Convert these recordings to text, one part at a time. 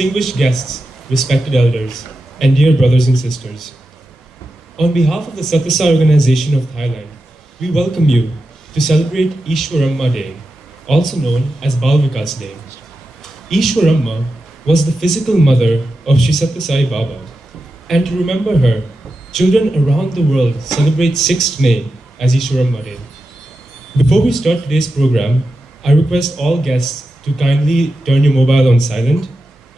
Distinguished guests, respected elders, and dear brothers and sisters. On behalf of the Sathya organization of Thailand, we welcome you to celebrate Easwaramma Day, also known as Bal Vikas Day. Easwaramma was the physical mother of Sri Sathya Sai Baba, and to remember her, children around the world celebrate 6th May as Easwaramma Day. Before we start today's program, I request all guests to kindly turn your mobile on silent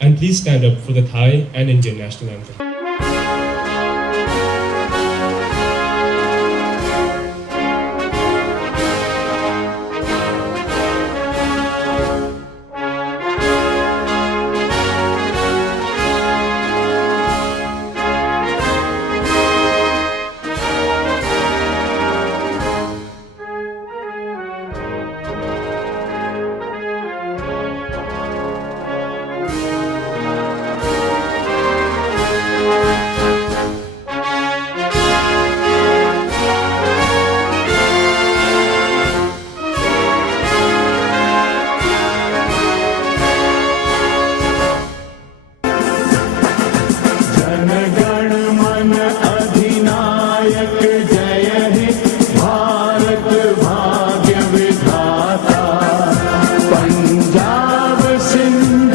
and please stand up for the Thai and Indian national anthem. Punjab Sindh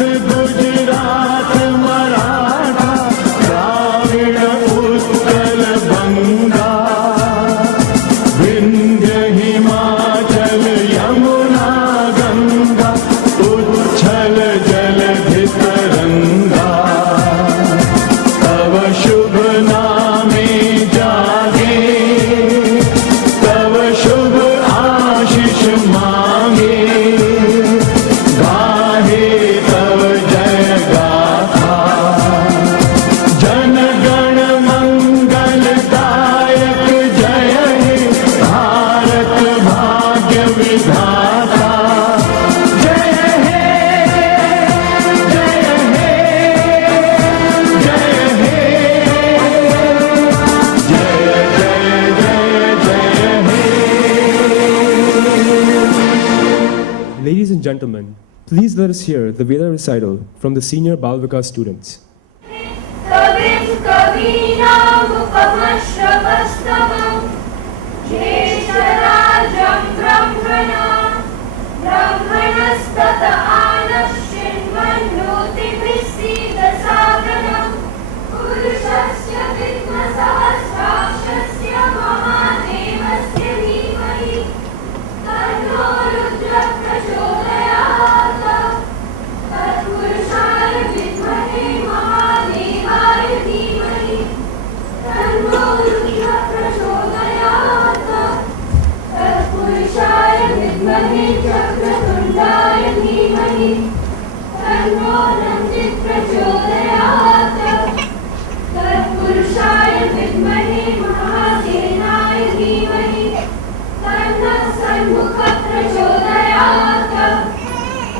Please let us hear the Veda recital from the senior Bal Vikas students. कविं कवीनामुपमश्रवस्तमं ज्येष्ठराजं ब्रह्मणस्पत आनः शृण्वन्नोतिभिः सीदसादनं पुरुषस्य विद्मसहस्राक्षस्य महादेवस्य धीमहि तन्नो रुद्रः प्रचोदयात् तत्पुरुषाय विद्महे महादेवाय धीमहि तन्नो रुद्रः प्रचोदयात् तत्पुरुषाय विद्महे चक्रतुण्डाय धीमहि तन्नो रञ्जिः प्रचोदयात् तत्पुरुषाय विद्महे महासेनाय धीमहि तन्नः षण्मुखः प्रचोदयात्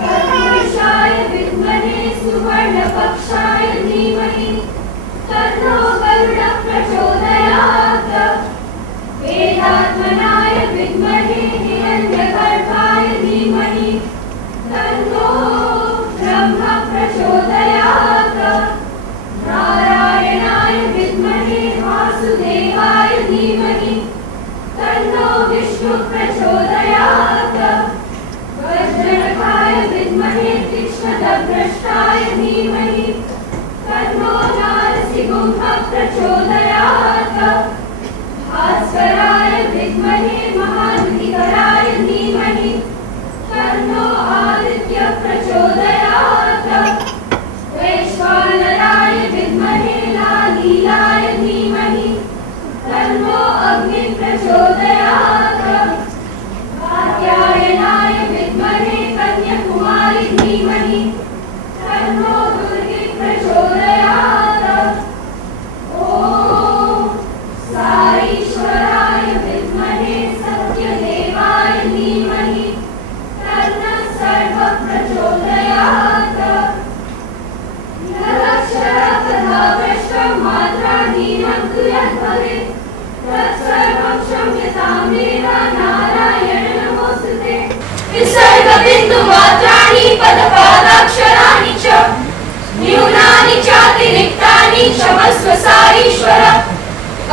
तत्पुरुषाय विद्महे सुवर्णपक्षाय धीमहि तन्नो गरुडः प्रचोदयात् वेदात्मनाय विद्महे हिरण्यगर्भाय धीमहि तन्नो ब्रह्म प्रचोदयात् नारायणाय विद्महे वासुदेवाय धीमहि तन्नो विष्णुः प्रचोदयात् वज्रनखाय विद्महे तीक्ष्णदंष्ट्राय धीमहि तन्नो नारसिंहः प्रचोदयात् भास्कराय विद्महे महाद्विकराय धीमहि तन्नो आदित्यः प्रचोदयात् वैश्वानराय विद्महे लालीलाय धीमहि तन्नो अग्निः प्रचोदयात् कात्यायनाय विद्महे कन्याकुमारी धीमहि तन्नो दुर्गे प्रचोदयात् ॐ साईश्वराय विद्महे सत्यदेवाय धीमहि तन्नः सर्वः प्रचोदयात् यदक्षरः तथा भ्रष्टं मात्राहीनं तु यद्भवेत् तत्सर्वं क्षम्यतां देव नारायण नमोऽस्तुते विसर्गबिन्दुमात्राणि पदपादाक्षराणि च न्यूनानि चातिरिक्तानि क्षमस्व साईश्वर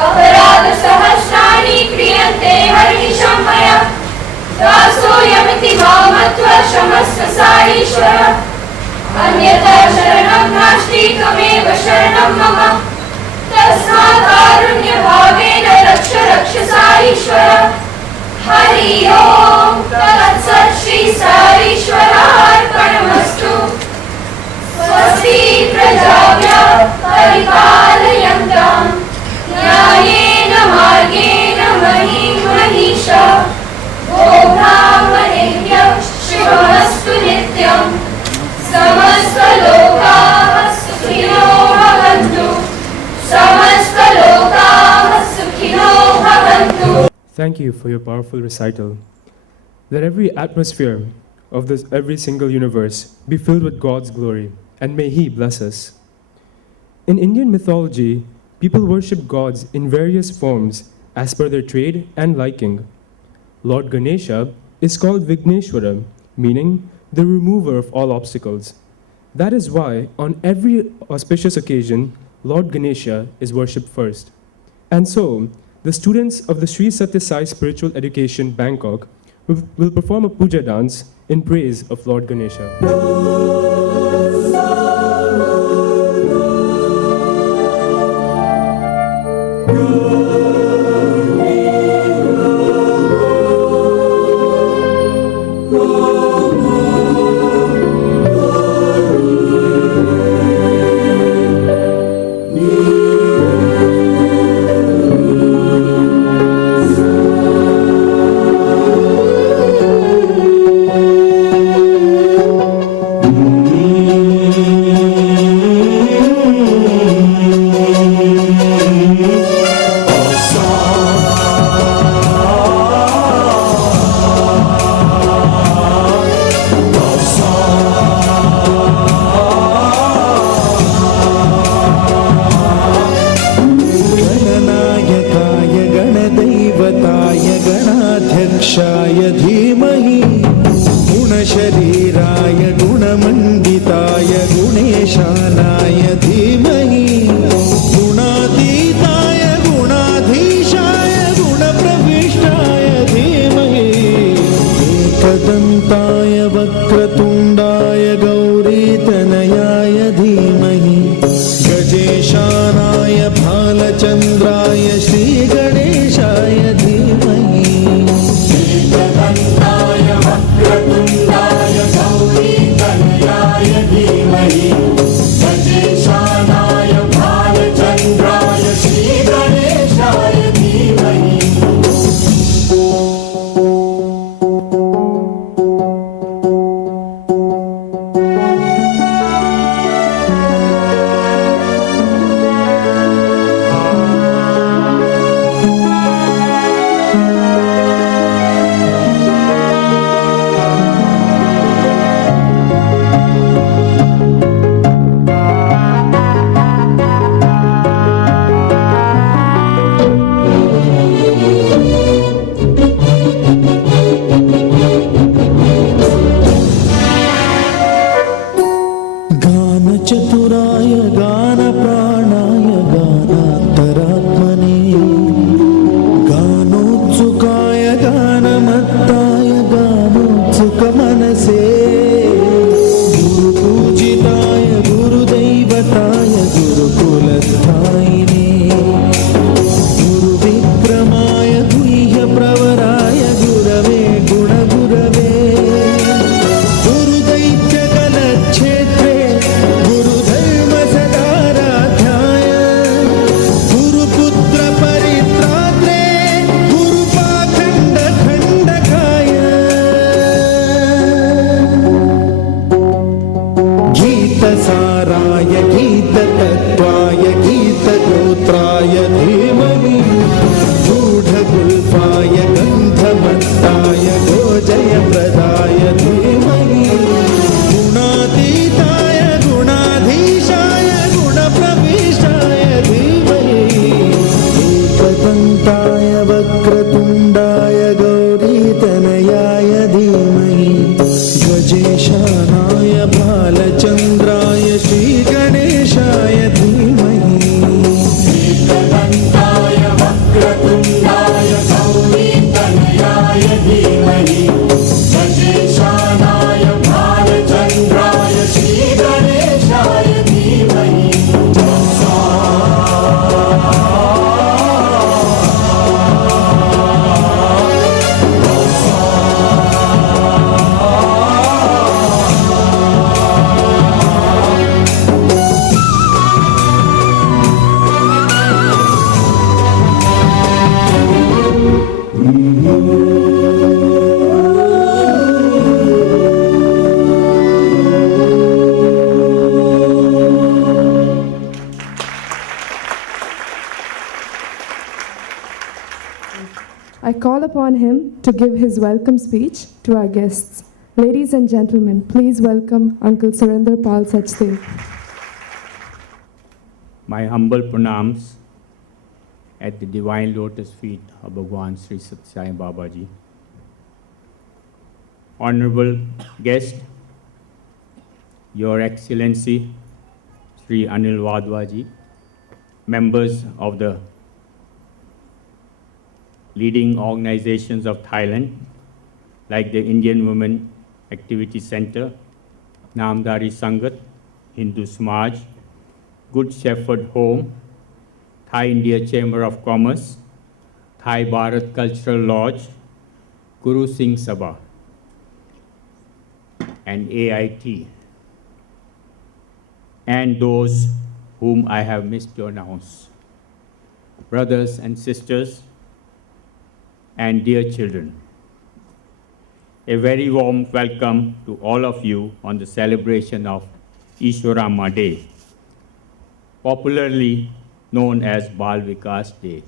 अपराधसहस्राणि क्रियन्ते हर्निशं मया दासोऽयमिति मां मत्वा क्षमस्व साईश्वर अन्यथा शरणं नास्ति त्वमेव शरणं मम तस्मात् कारुण्यभावेन रक्ष रक्ष साईश्वर हरि ओम तत्सत् श्री साईश्वरार्पणमस्तु स्वस्ति प्रजाभ्यः परिपालयन्तां न्यायेन मार्गेण महीं महिषा गोब्राह्मणेभ्यः शुभमस्तु नित्यम् समस्तलोकाः सुखिनो भवन्तु समस्तलोकाः सुखिनो भवन्तु. Thank you for your powerful recital. Let every atmosphere of every single universe be filled with God's glory, and may He bless us. In Indian mythology, people worship gods in various forms as per their trade and liking. Lord Ganesha is called Vigneshwara, meaning the remover of all obstacles. That is why, on every auspicious occasion, Lord Ganesha is worshipped first. And so, the students of the Sri Sathya Sai Spiritual Education, Bangkok, will perform a puja dance in praise of Lord Ganesha. वक्रतुण्डाय गौरीतनयाय धीमहि गजेशानाय भालचन्द्राय श्रीगणेशाय धीमहि एकदन्ताय वक्रतुण्डाय गौरीतनयाय धीमहि गजेशानाय भालचन्द्राय श्रीगणेशाय धीमहि गानचतुराय गानप्राणाय गानान्तरात्मने गानोत्सुकाय गानमत्ताय गानोत्सुकमनसे गुरुपूजिताय गुरुदैवताय गुरुकुलस्थायिने गुरुविक्रमाय गुह्यप्रवराय गुरवे गुणगुरवे गुरुदैत्यकलक्षेत्रे गुरुधर्मसदाराध्याय गुरुपुत्रपरित्रात्रे गुरुपाखण्डखण्डकाय गीतसाराय गीततत्त्वाय गीतगोत्राय धीमहि गूढगुल्फाय गन्धमत्ताय गोजयप्रदाय धीमहि गुणातीताय गुणाधीशाय गुणप्रविष्टाय धीमहि एकदन्ताय वक्रतुण्डाय गौरीतनयाय धीमहि गजेशानाय भालचन्द्राय श्रीगणेशाय धीमहि एकदन्ताय वक्रतुण्डाय गौरीतनयाय धीमहि गजेशानाय भालचन्द्राय श्रीगणेशाय धीमहि I call upon him to give his welcome speech to our guests. Ladies and gentlemen, please welcome Uncle Surinder Pal Sachdev. My humble pranams at the divine lotus feet of Bhagwan Sri Sathya Sai Babaji. Honorable guest, Your Excellency Sri Anil Wadhwaji, members of the leading organizations of Thailand, like the Indian Women Activity Center, Namdari Sangat, Hindu Samaj, Good Shepherd Home, Thai India Chamber of Commerce, Thai Bharat Cultural Lodge, Guru Singh Sabha, and AIT, and those whom I have missed to announce. Brothers and sisters, and dear children, a very warm welcome to all of you on the celebration of Easwaramma Day, popularly known as Bal Vikas Day.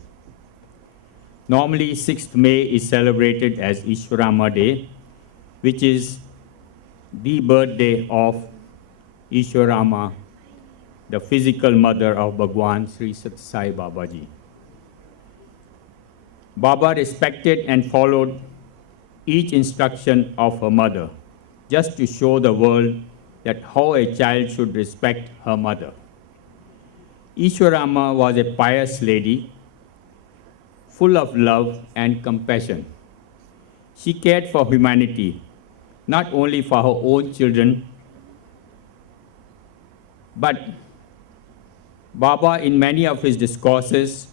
Normally, 6th May is celebrated as Easwaramma Day, which is the birthday of Easwaramma, the physical mother of Bhagwan Sri Sathya Sai Babaji. Baba respected and followed each instruction of her mother, just to show the world that how a child should respect her mother. Easwaramma was a pious lady, full of love and compassion. She cared for humanity, not only for her own children, but Baba, in many of his discourses,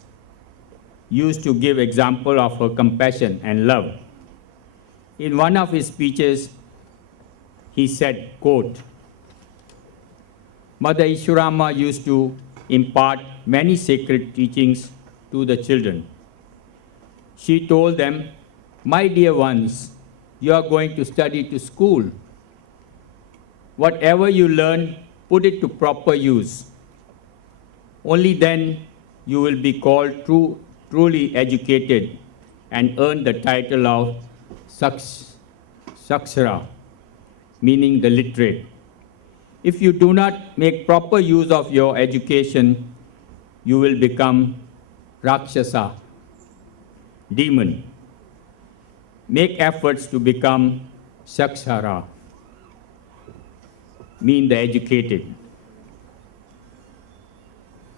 used to give example of her compassion and love. In one of his speeches, he said, quote, Mother Easwaramma used to impart many sacred teachings to the children. She told them, my dear ones, you are going to study to school. Whatever you learn, put it to proper use. Only then you will be called truly educated and earn the title of Sakshara, meaning the literate. If you do not make proper use of your education, you will become Rakshasa, demon. Make efforts to become Sakshara, mean the educated.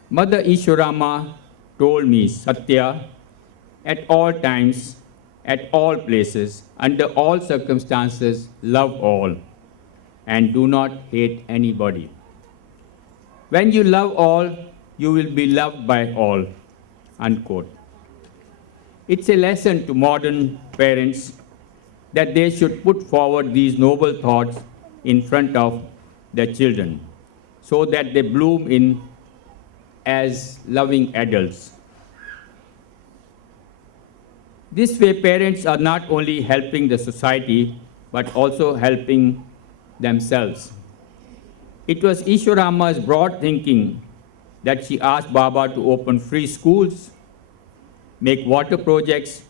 Mother Easwaramma told me, sathya, at all times, at all places, under all circumstances, love all and do not hate anybody. When you love all, you will be loved by all, unquote. It's a lesson to modern parents that they should put forward these noble thoughts in front of their children so that they bloom in as loving adults. This way, parents are not only helping the society, but also helping themselves. It was Easwaramma's broad thinking that she asked Baba to open free schools, make water projects,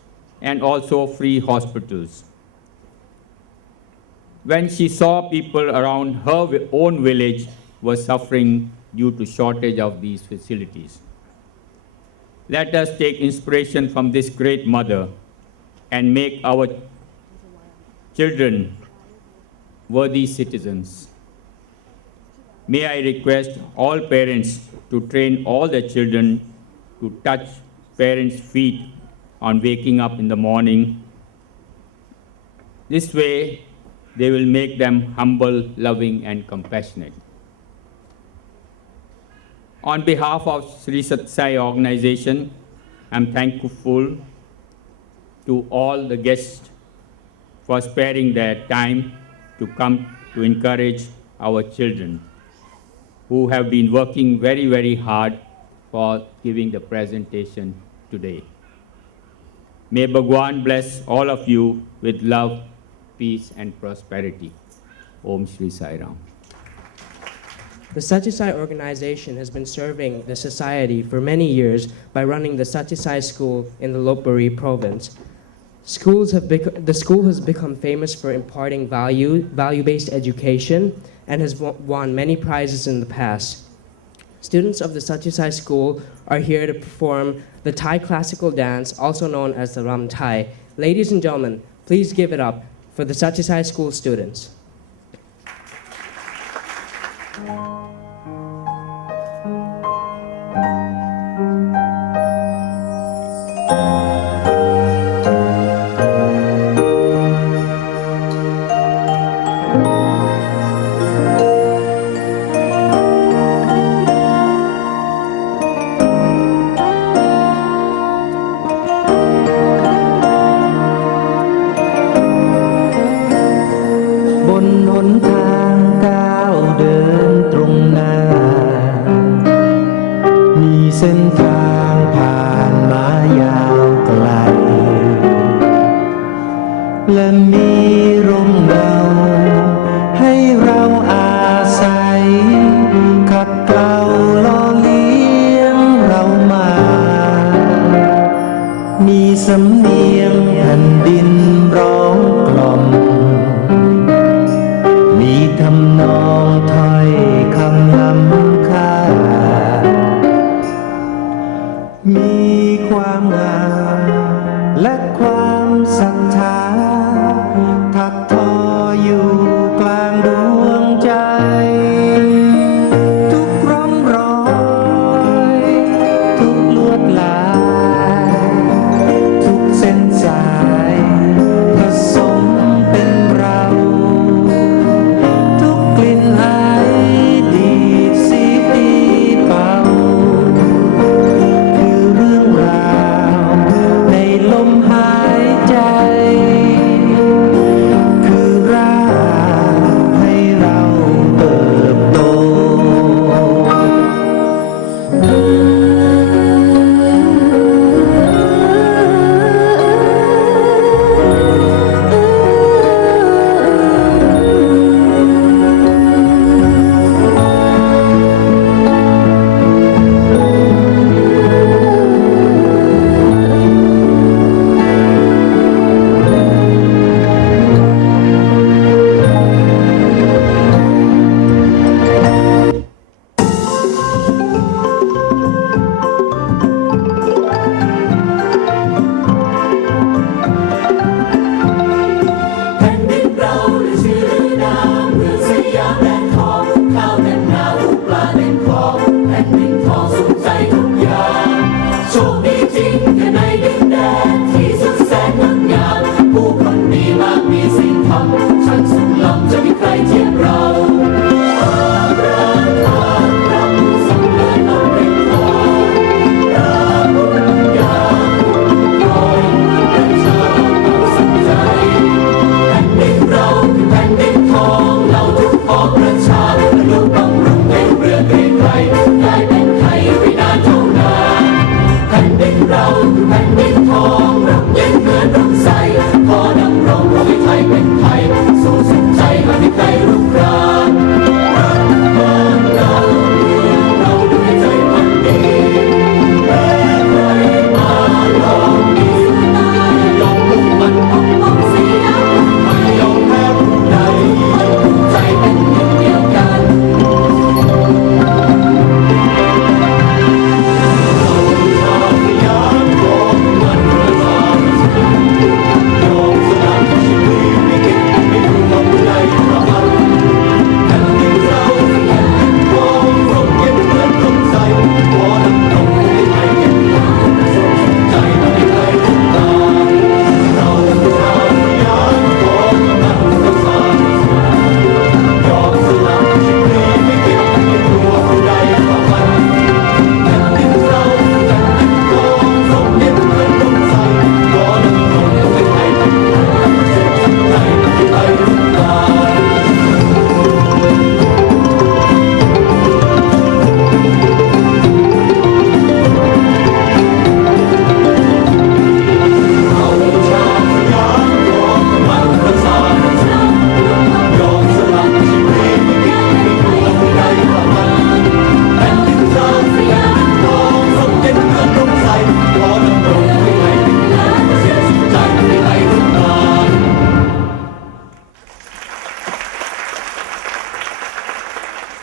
and also free hospitals. When she saw people around her own village were suffering due to shortage of these facilities. Let us take inspiration from this great mother and make our children worthy citizens. May I request all parents to train all their children to touch parents' feet on waking up in the morning. This way, they will make them humble, loving, and compassionate. On behalf of Sri Sathya Sai organization, I'm thankful to all the guests for sparing their time to come to encourage our children who have been working very, very hard for giving the presentation today. May Bhagwan bless all of you with love, peace, and prosperity. Om Shri Sai Ram. The Sathya Sai organization has been serving the society for many years by running the Sathya Sai school in the Lopburi province. The school has become famous for imparting value-based education and has won many prizes in the past. Students of the Sathya Sai school are here to perform the Thai classical dance, also known as the Ram Thai. Ladies and gentlemen, please give it up for the Sathya Sai school students.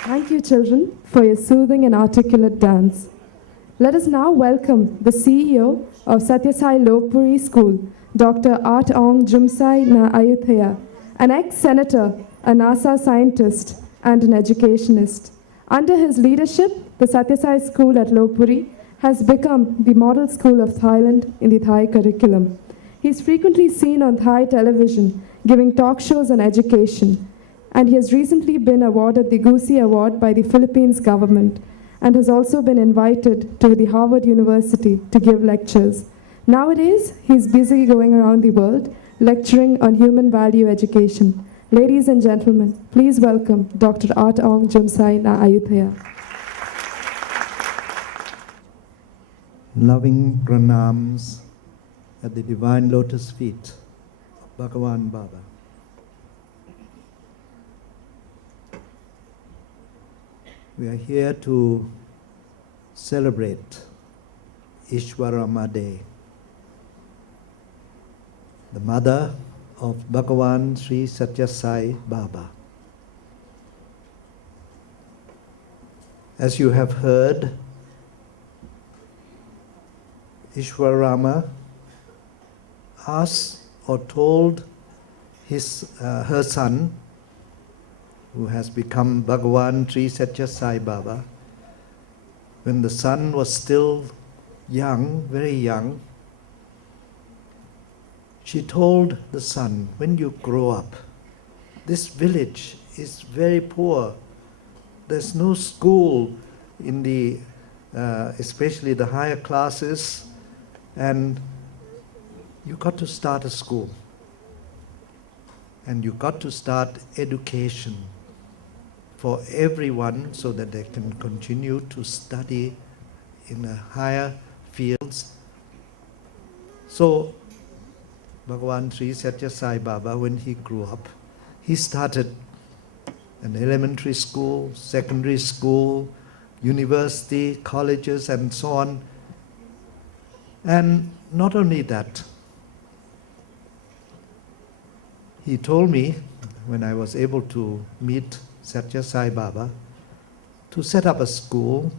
Thank you, children, for your soothing and articulate dance. Let us now welcome the CEO of Satyasai Lopuri School, Dr. Art Ong Jumsai Na Ayuthaya, an ex-senator, a NASA scientist, and an educationist. Under his leadership, the Satyasai School at Lopuri has become the model school of Thailand in the Thai curriculum. He is frequently seen on Thai television giving talk shows on education, and he has recently been awarded the Gusi Award by the Philippines government and has also been invited to the Harvard University to give lectures. Nowadays, he's busy going around the world lecturing on human value education. Ladies and gentlemen, please welcome Dr. Art Ong Jumsai Na Ayuthaya. Loving pranams at the divine lotus feet of Bhagavan Baba. We are here to celebrate easwaramma Day, the mother of Bhagavan Sri Satya Sai Baba. As you have heard, Easwaramma asked or told her son, who has become Bhagavan Sri Satya Sai Baba, when the son was still young, very young, she told the son, when you grow up, this village is very poor. There's no school in the, especially the higher classes, and you got to start a school. And you got to start education for everyone so that they can continue to study in a higher fields. So Bhagavan Sri Satya Sai Baba, when he grew up, he started an elementary school, secondary school, university, colleges, and so on. And not only that, he told me, when I was able to meet Satya Sai Baba, to set up a school,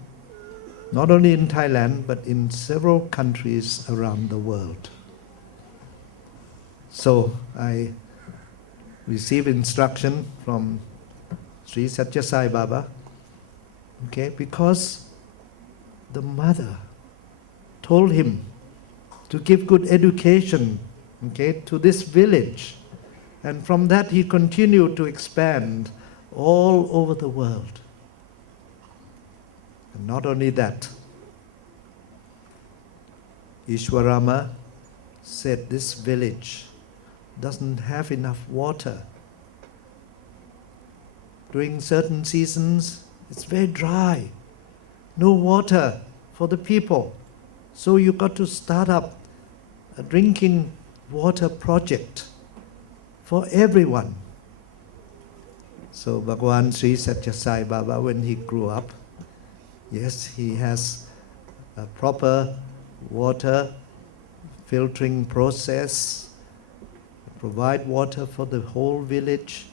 not only in Thailand, but in several countries around the world. So I received instruction from Sri Satya Sai Baba, okay, because the mother told him to give good education, okay, to this village. And from that he continued to expand all over the world. And not only that, Easwaramma said this village doesn't have enough water. During certain seasons, it's very dry. No water for the people. So you got to start up a drinking water project for everyone. So Bhagavan Sri Satya Sai Baba, when he grew up, yes, he has a proper water filtering process, provide water for the whole village.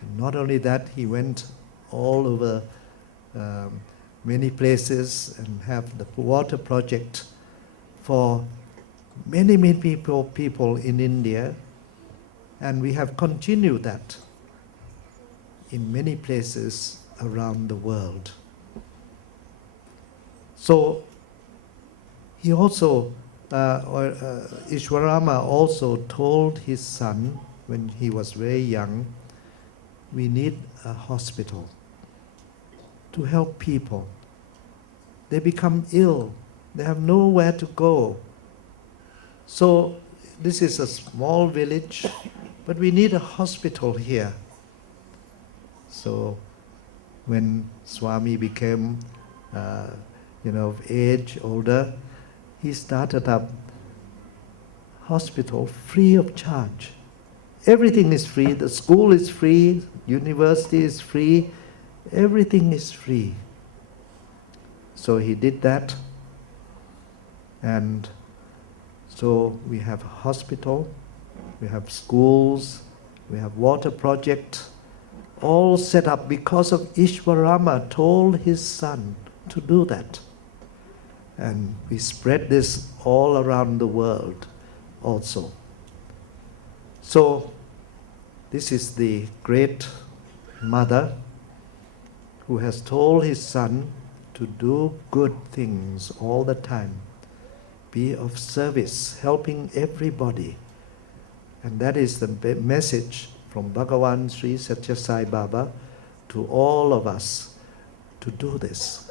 And not only that, he went all over many places and have the water project for many people in India, and we have continued that in many places around the world. So he also, Easwaramma also told his son when he was very young, we need a hospital to help people. They become ill, they have nowhere to go. So this is a small village, but we need a hospital here. So when Swami became, of age, older, he started up hospital free of charge. Everything is free, the school is free, university is free, everything is free. So he did that, and so we have a hospital, we have schools, we have water project, all set up because of Easwaramma told his son to do that. And we spread this all around the world also. So, this is the great mother who has told his son to do good things all the time, be of service, helping everybody. And that is the message from Bhagavan Sri Sathya Sai Baba to all of us to do this.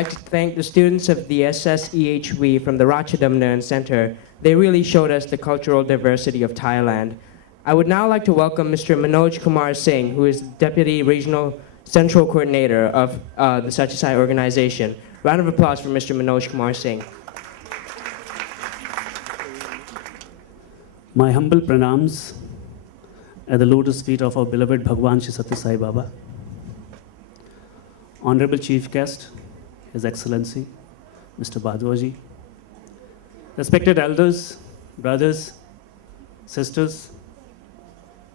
like to thank the students of the SSEHV from the Ratchadamnern Center. They really showed us the cultural diversity of Thailand. I would now like to welcome Mr. Manoj Kumar Singh, who is Deputy Regional Central Coordinator of the Sathya Sai organization. Round of applause for Mr. Manoj Kumar Singh. My humble pranams at the lotus feet of our beloved Bhagwan Shri Sathya Sai Baba. Honorable Chief Guest, His Excellency, Mr. Bhadwaji, respected elders, brothers, sisters,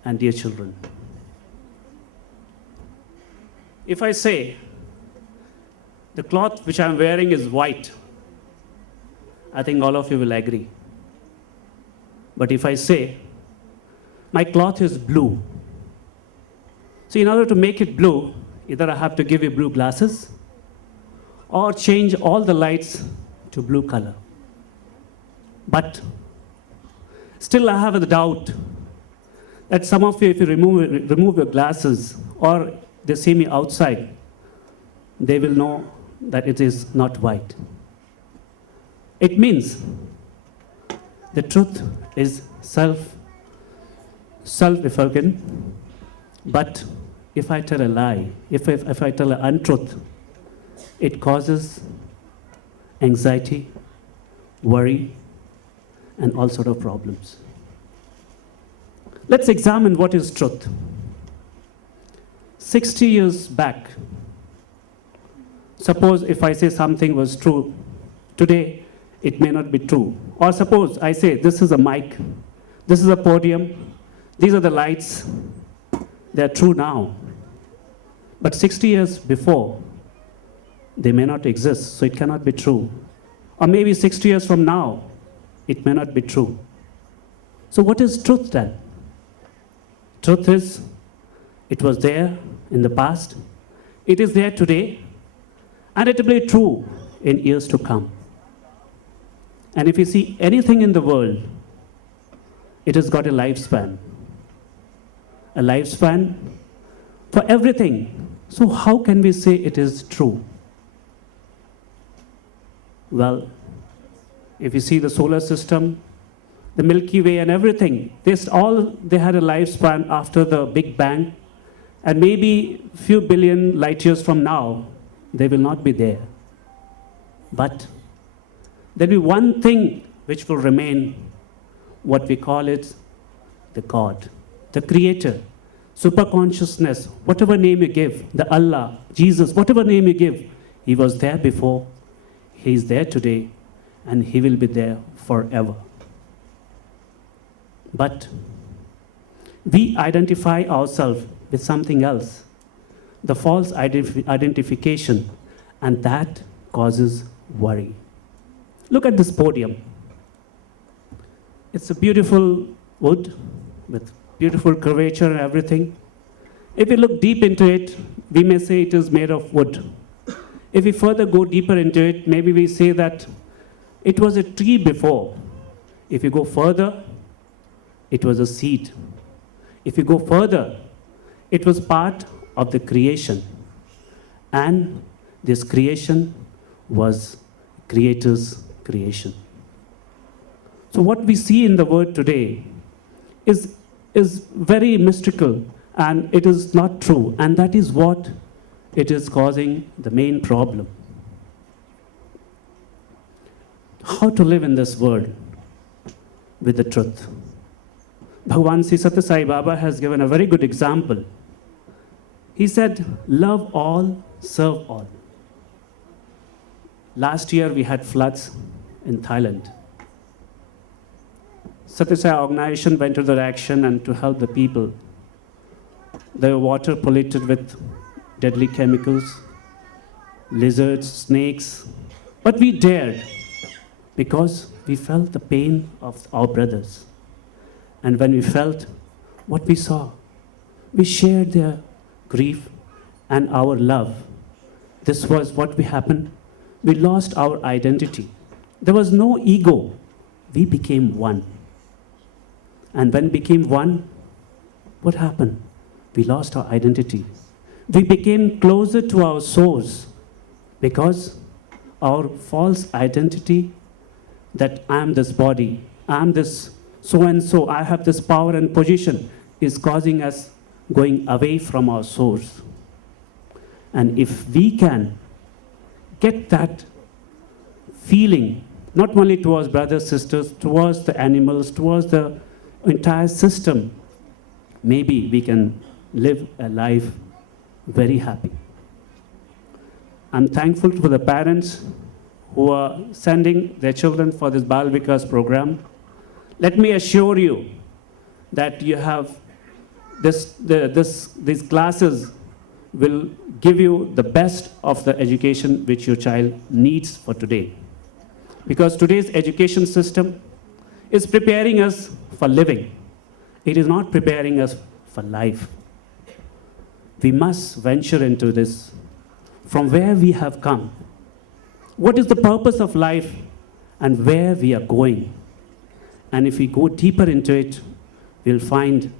and dear children. If I say the cloth which I'm wearing is white, I think all of you will agree. But if I say my cloth is blue, so in order to make it blue, either I have to give you blue glasses or change all the lights to blue color. But still I have a doubt that some of you, if you remove your glasses or they see me outside, they will know that it is not white. It means the truth is self-effulgent, but if I tell a lie, if I tell an untruth, it causes anxiety, worry, and all sort of problems. Let's examine what is truth. 60 years back, suppose if I say something was true, today it may not be true. Or suppose I say this is a mic, this is a podium, these are the lights, they're true now. But 60 years before, they may not exist, so it cannot be true. Or maybe 60 years from now, it may not be true. So what is truth then? Truth is, it was there in the past, it is there today, and it will be true in years to come. And if you see anything in the world, it has got a lifespan. A lifespan for everything. So how can we say it is true? Well, if you see the solar system, the Milky Way and everything, they had a lifespan after the Big Bang, and maybe a few billion light years from now, they will not be there. But there will be one thing which will remain, what we call it, the God, the Creator, superconsciousness, whatever name you give, the Allah, Jesus, whatever name you give, He was there before, He is there today, and He will be there forever. But we identify ourselves with something else, the false identification, and that causes worry. Look at this podium. It's a beautiful wood with beautiful curvature and everything. If we look deep into it, we may say it is made of wood. If we further go deeper into it, maybe we say that it was a tree before. If you go further, it was a seed. If you go further, it was part of the creation. And this creation was Creator's creation. So what we see in the world today is very mystical, and it is not true. And that is what it is causing the main problem. How to live in this world with the truth. Bhagwan Sri Satya Sai Baba has given a very good example. He said, love all, serve all. Last year we had floods in Thailand. Satya Sai organization went to the action and to help the people. The water polluted with deadly chemicals, lizards, snakes. But we dared because we felt the pain of our brothers. And when we felt what we saw, we shared their grief and our love. This was what happened. We lost our identity. There was no ego. We became one. And when we became one, what happened? We lost our identity. We became closer to our source because our false identity that I am this body, I am this so-and-so, I have this power and position, is causing us going away from our source. And if we can get that feeling, not only towards brothers, sisters, towards the animals, towards the entire system, maybe we can live a life very happy. I'm thankful for the parents who are sending their children for this Bal Vikas program. Let me assure you that you have these classes will give you the best of the education which your child needs for today. Because today's education system is preparing us for living. It is not preparing us for life. We must venture into this from where we have come. What is the purpose of life and where we are going? And if we go deeper into it, we'll find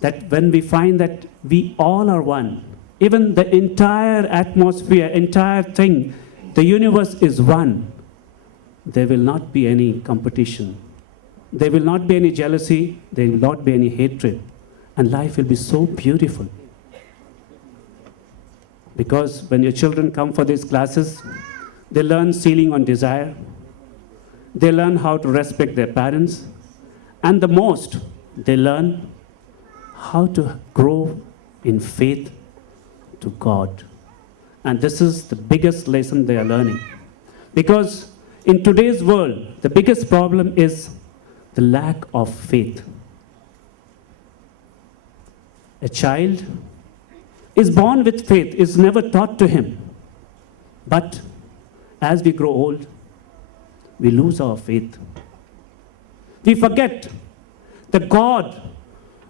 that when we find that we all are one, even the entire atmosphere, entire thing, the universe is one, there will not be any competition. There will not be any jealousy. There will not be any hatred. And life will be so beautiful. Because when your children come for these classes, they learn sealing on desire. They learn how to respect their parents. And the most, they learn how to grow in faith to God. And this is the biggest lesson they are learning. Because in today's world, the biggest problem is the lack of faith. A child is born with faith, is never taught to him. But as we grow old, we lose our faith. We forget the God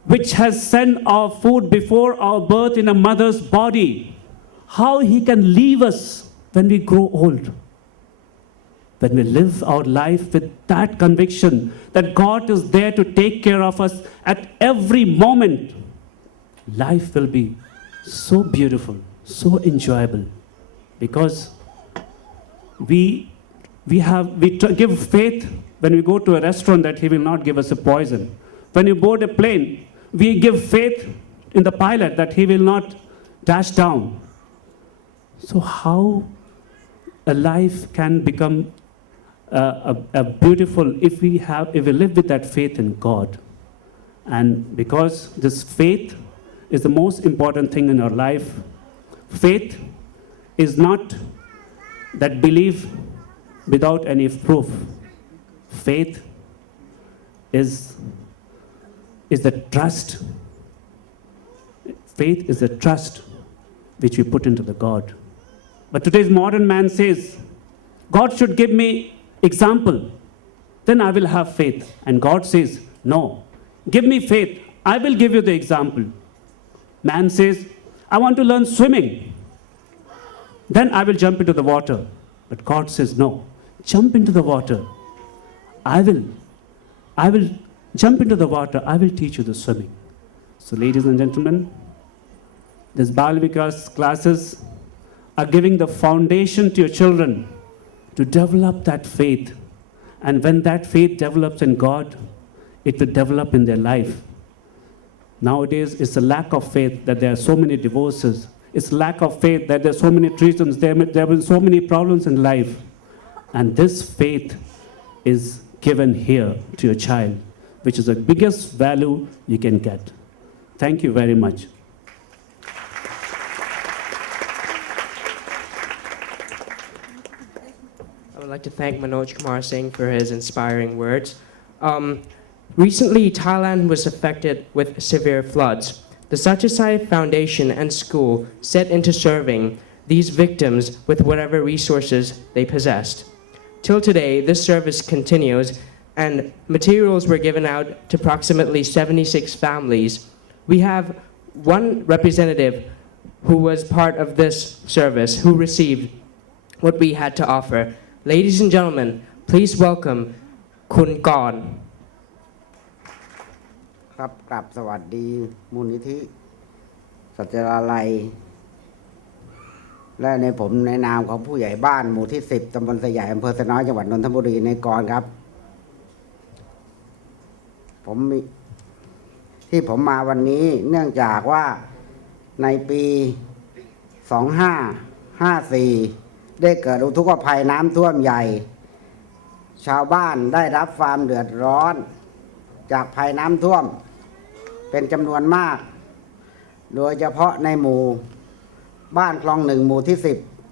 which has sent our food before our birth in a mother's body, how he can leave us when we grow old. When we live our life with that conviction that God is there to take care of us at every moment, life will be so beautiful, so enjoyable. Because we give faith when we go to a restaurant that he will not give us a poison. When you board a plane, we give faith in the pilot that he will not dash down. So how a life can become a beautiful if we live with that faith in God. And because this faith is the most important thing in our life, faith is not that belief without any proof. Faith is the trust. Faith is the trust which we put into the God. But today's modern man says, God should give me example, then I will have faith. And God says, no, give me faith, I will give you the example. Man says, I want to learn swimming, then I will jump into the water. But God says, no, jump into the water. I will jump into the water, I will teach you the swimming. So ladies and gentlemen, these Bal Vikas classes are giving the foundation to your children to develop that faith. And when that faith develops in God, it will develop in their life. Nowadays, it's a lack of faith that there are so many divorces. It's lack of faith that there are so many treasons. There have been so many problems in life. And this faith is given here to your child, which is the biggest value you can get. Thank you very much. I would like to thank Manoj Kumar Singh for his inspiring words. Recently, Thailand was affected with severe floods. The Sathya Foundation and school set into serving these victims with whatever resources they possessed. Till today, this service continues, and materials were given out to approximately 76 families. We have one representative who was part of this service who received what we had to offer. Ladies and gentlemen, please welcome Kun Korn. ครับกราบสวัสดีมูลนิธิสัจราลัยและในผมในนามของผู้ใหญ่บ้านหมู่ที่ 10 ตำบลสะใหญ่อำเภอสะน้อยจังหวัดนนทบุรีในกรครับที่ผมมาวันนี้เนื่องจากว่าในปี 2554 ได้เกิดอุทกภัยน้ำท่วมใหญ่ชาวบ้านได้รับความเดือดร้อนจากภัยน้ำท่วมเป็นจำนวนมากโดยเฉพาะในหมู่บ้านคลอง 1 หมู่ที่ 10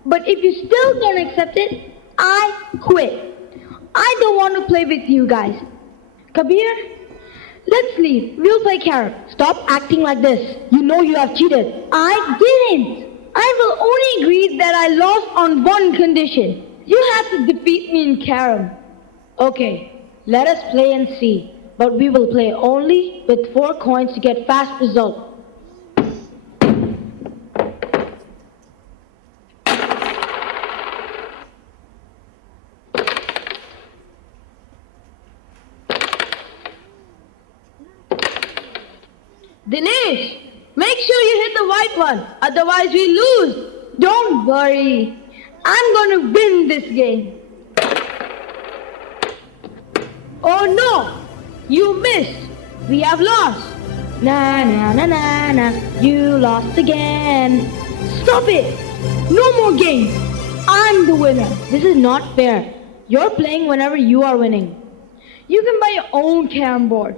But if you still don't accept it, I quit. I don't want to play with you guys. Kabir, let's leave. We'll play carom. Stop acting like this. You know you have cheated. I didn't. I will only agree that I lost on one condition. You have to defeat me in carom. Okay, let us play and see. But we will play only with 4 coins to get fast result. Dinesh, make sure you hit the white one, otherwise we lose. Don't worry, I'm going to win this game. Oh no, you missed. We have lost. Na na na na na, you lost again. Stop it. No more games. I'm the winner. This is not fair. You're playing whenever you are winning. You can buy your own carom board.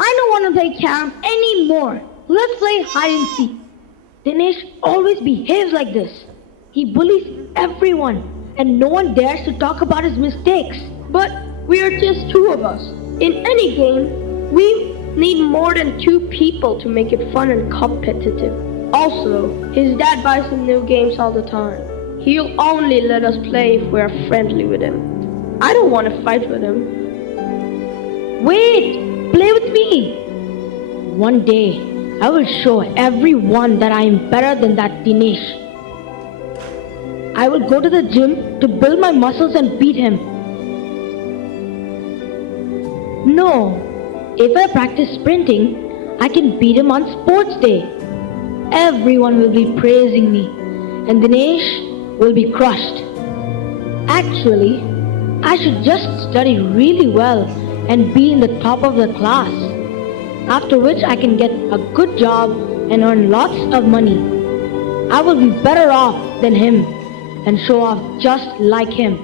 I don't want to play carom anymore. Let's play hide and seek. Dinesh always behaves like this. He bullies everyone and no one dares to talk about his mistakes. But we are just 2 of us. In any game, we need more than 2 people to make it fun and competitive. Also, his dad buys him new games all the time. He'll only let us play if we're friendly with him. I don't want to fight with him. Wait! Play with me! One day, I will show everyone that I am better than that Dinesh. I will go to the gym to build my muscles and beat him. No, if I practice sprinting, I can beat him on sports day. Everyone will be praising me, and Dinesh will be crushed. Actually, I should just study really well and be in the top of the class, after which I can get a good job and earn lots of money. I will be better off than him and show off just like him.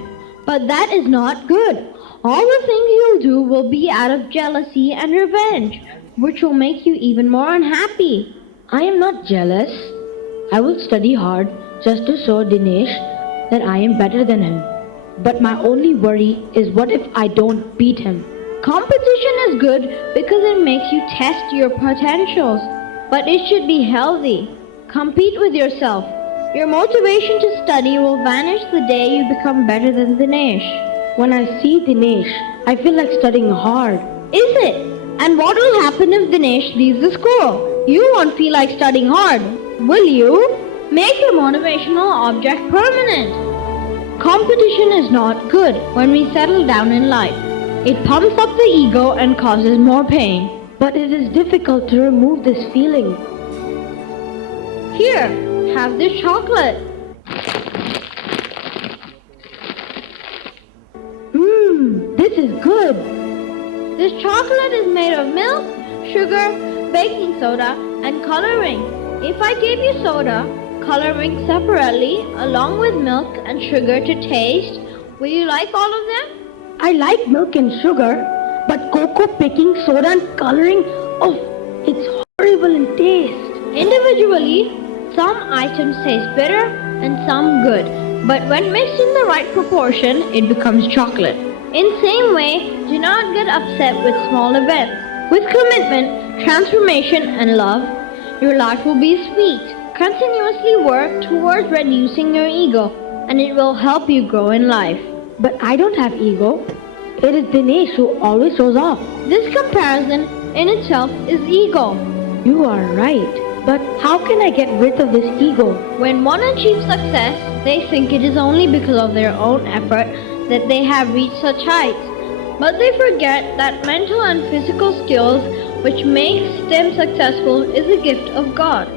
But that is not good. All the things you'll do will be out of jealousy and revenge, which will make you even more unhappy. I am not jealous. I will study hard just to show Dinesh that I am better than him. But my only worry is what if I don't beat him? Competition is good because it makes you test your potentials, but it should be healthy. Compete with yourself. Your motivation to study will vanish the day you become better than Dinesh. When I see Dinesh, I feel like studying hard. Is it? And what will happen if Dinesh leaves the school? You won't feel like studying hard, will you? Make your motivational object permanent. Competition is not good when we settle down in life. It pumps up the ego and causes more pain. But it is difficult to remove this feeling. Here, have this chocolate. This is good. This chocolate is made of milk, sugar, baking soda, and coloring. If I gave you soda, coloring separately, along with milk and sugar to taste, will you like all of them? I like milk and sugar, but cocoa, baking soda, and coloring, oh, it's horrible in taste. Individually, some items taste bitter and some good, but when mixed in the right proportion, it becomes chocolate. In same way, do not get upset with small events. With commitment, transformation, and love, your life will be sweet. Continuously work towards reducing your ego, and it will help you grow in life. But I don't have ego. It is Dinesh who always shows off. This comparison in itself is ego. You are right. But how can I get rid of this ego? When one achieves success, they think it is only because of their own effort that they have reached such heights. But they forget that mental and physical skills which makes them successful is a gift of God.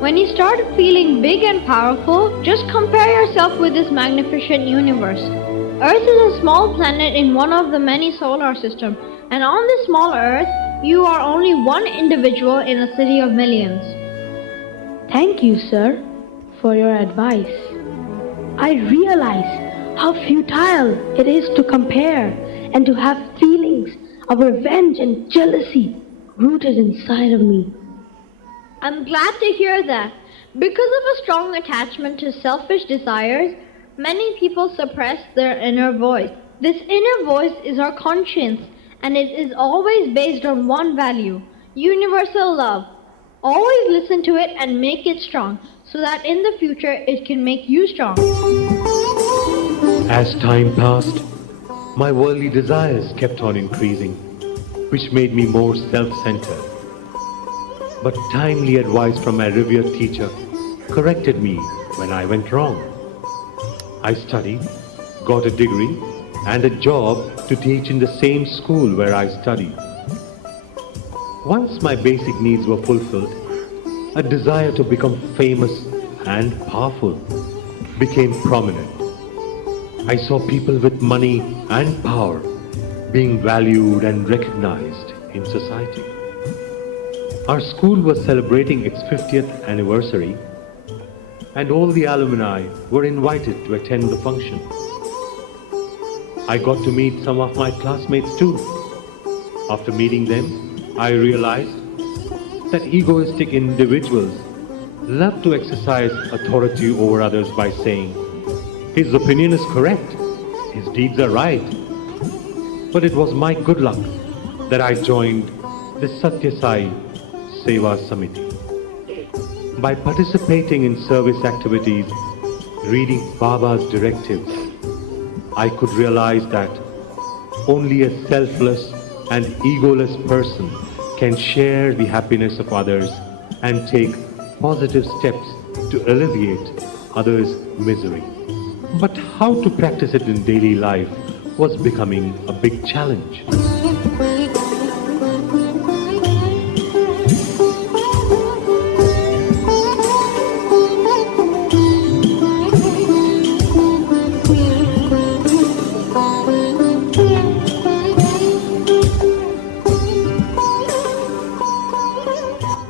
When you start feeling big and powerful, just compare yourself with this magnificent universe. Earth is a small planet in one of the many solar systems, and on this small Earth, you are only one individual in a city of millions. Thank you, sir, for your advice. I realize how futile it is to compare and to have feelings of revenge and jealousy rooted inside of me. I'm glad to hear that, Because of a strong attachment to selfish desires, many people suppress their inner voice. This inner voice is our conscience, and it is always based on one value, universal love. Always listen to it and make it strong, so that in the future it can make you strong. As time passed, my worldly desires kept on increasing, which made me more self-centered. But timely advice from my revered teacher corrected me when I went wrong. I studied, got a degree, and a job to teach in the same school where I studied. Once my basic needs were fulfilled, a desire to become famous and powerful became prominent. I saw people with money and power being valued and recognized in society. Our school was celebrating its 50th anniversary, and all the alumni were invited to attend the function. I got to meet some of my classmates too. After meeting them, I realized that egoistic individuals love to exercise authority over others by saying, "His opinion is correct, his deeds are right." But it was my good luck that I joined the Sathya Seva Samiti. By participating in service activities, reading Baba's directives, I could realize that only a selfless and egoless person can share the happiness of others and take positive steps to alleviate others' misery. But how to practice it in daily life was becoming a big challenge.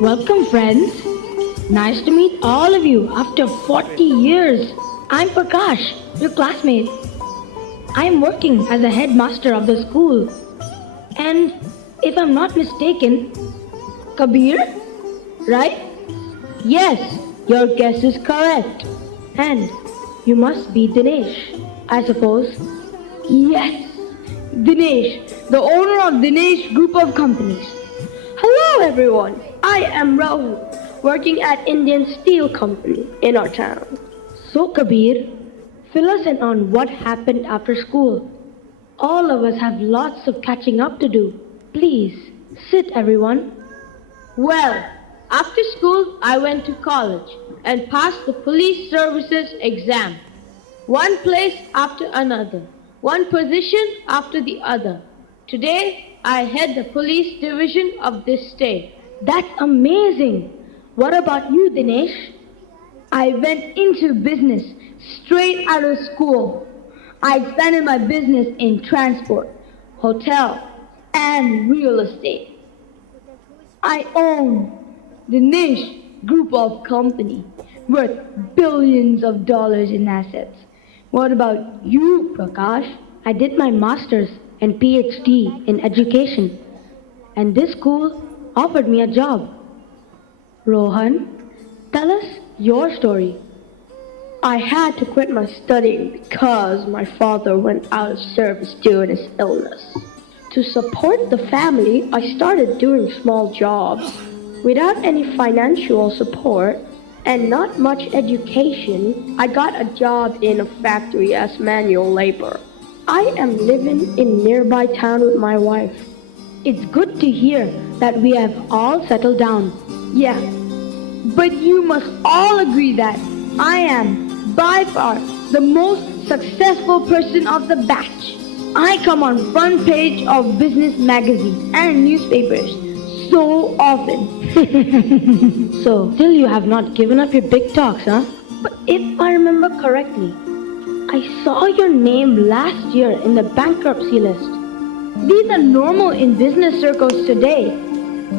Welcome, friends. Nice to meet all of you after 40 years. I'm Prakash, your classmate. I am working as a headmaster of the school. And if I'm not mistaken, Kabir, right? Yes, your guess is correct. And you must be Dinesh, I suppose. Yes, Dinesh, the owner of Dinesh Group of Companies. Hello, everyone. I am Rahul, working at Indian Steel Company in our town. So, Kabir, fill us in on what happened after school. All of us have lots of catching up to do. Please, sit, everyone. Well, after school, I went to college and passed the police services exam. One place after another, one position after the other. Today, I head the police division of this state. That's amazing. What about you, Dinesh? I went into business straight out of school. I expanded my business in transport, hotel, and real estate. I own Dinesh Group of Company, worth billions of dollars in assets. What about you, Prakash? I did my master's and PhD in education, and this school offered me a job. Rohan, tell us your story. I had to quit my studying because my father went out of service due to his illness. To support the family, I started doing small jobs. Without any financial support and not much education, I got a job in a factory as manual labor. I am living in nearby town with my wife. It's good to hear that we have all settled down. Yeah, but you must all agree that I am by far the most successful person of the batch. I come on front page of business magazines and newspapers so often. So, still you have not given up your big talks, huh? But if I remember correctly, I saw your name last year in the bankruptcy list. These are normal in business circles today.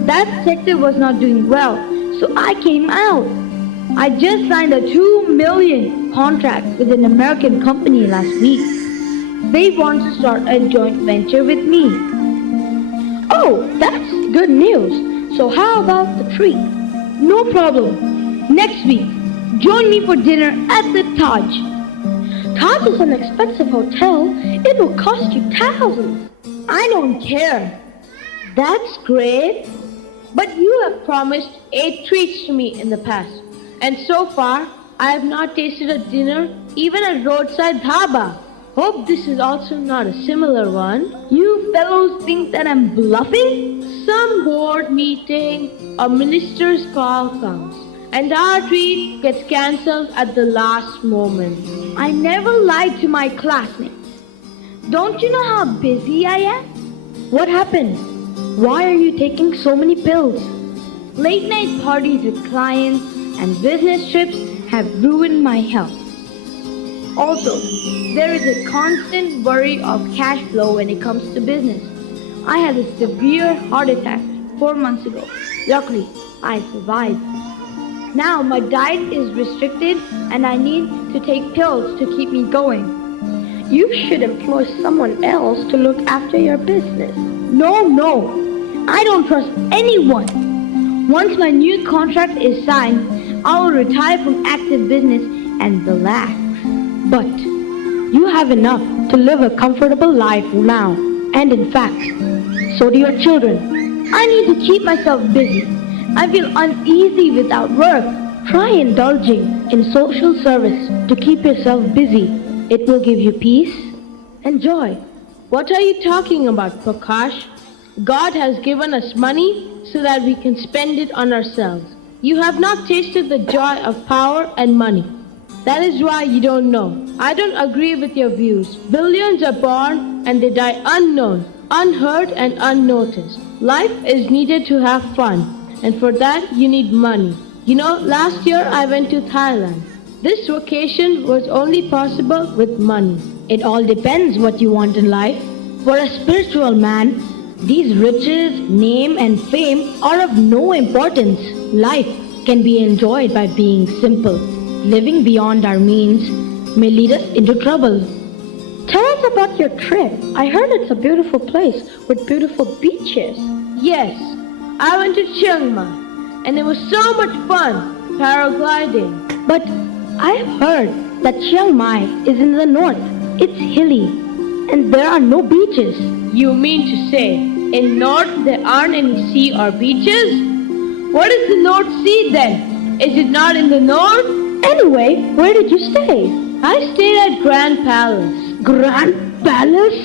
That sector was not doing well, so I came out. I just signed a $2 million contract with an American company last week. They want to start a joint venture with me. Oh, that's good news. So how about the tree? No problem. Next week, join me for dinner at the Taj. Taj is an expensive hotel. It will cost you thousands. I don't care. That's great. But you have promised 8 treats to me in the past. And so far, I have not tasted a dinner even at roadside dhaba. Hope this is also not a similar one. You fellows think that I'm bluffing? Some board meeting, a minister's call comes, and our treat gets cancelled at the last moment. I never lied to my classmates. Don't you know how busy I am? What happened? Why are you taking so many pills? Late night parties with clients and business trips have ruined my health. Also, there is a constant worry of cash flow when it comes to business. I had a severe heart attack 4 months ago. Luckily, I survived. Now my diet is restricted and I need to take pills to keep me going. You should employ someone else to look after your business. No, I don't trust anyone. Once my new contract is signed, I will retire from active business and relax. But you have enough to live a comfortable life now. And in fact, so do your children. I need to keep myself busy. I feel uneasy without work. Try indulging in social service to keep yourself busy. It will give you peace and joy. What are you talking about, Prakash? God has given us money so that we can spend it on ourselves. You have not tasted the joy of power and money. That is why you don't know. I don't agree with your views. Billions are born and they die unknown, unheard and unnoticed. Life is needed to have fun, and for that you need money. You know, last year I went to Thailand. This vacation was only possible with money. It all depends what you want in life. For a spiritual man, these riches, name and fame are of no importance. Life can be enjoyed by being simple. Living beyond our means may lead us into trouble. Tell us about your trip. I heard it's a beautiful place with beautiful beaches. Yes, I went to Chiang Mai and it was so much fun paragliding. But I have heard that Chiang Mai is in the north. It's hilly and there are no beaches. You mean to say in north there aren't any sea or beaches? What is the North Sea then? Is it not in the north? Anyway, where did you stay? I stayed at Grand Palace. Grand Palace?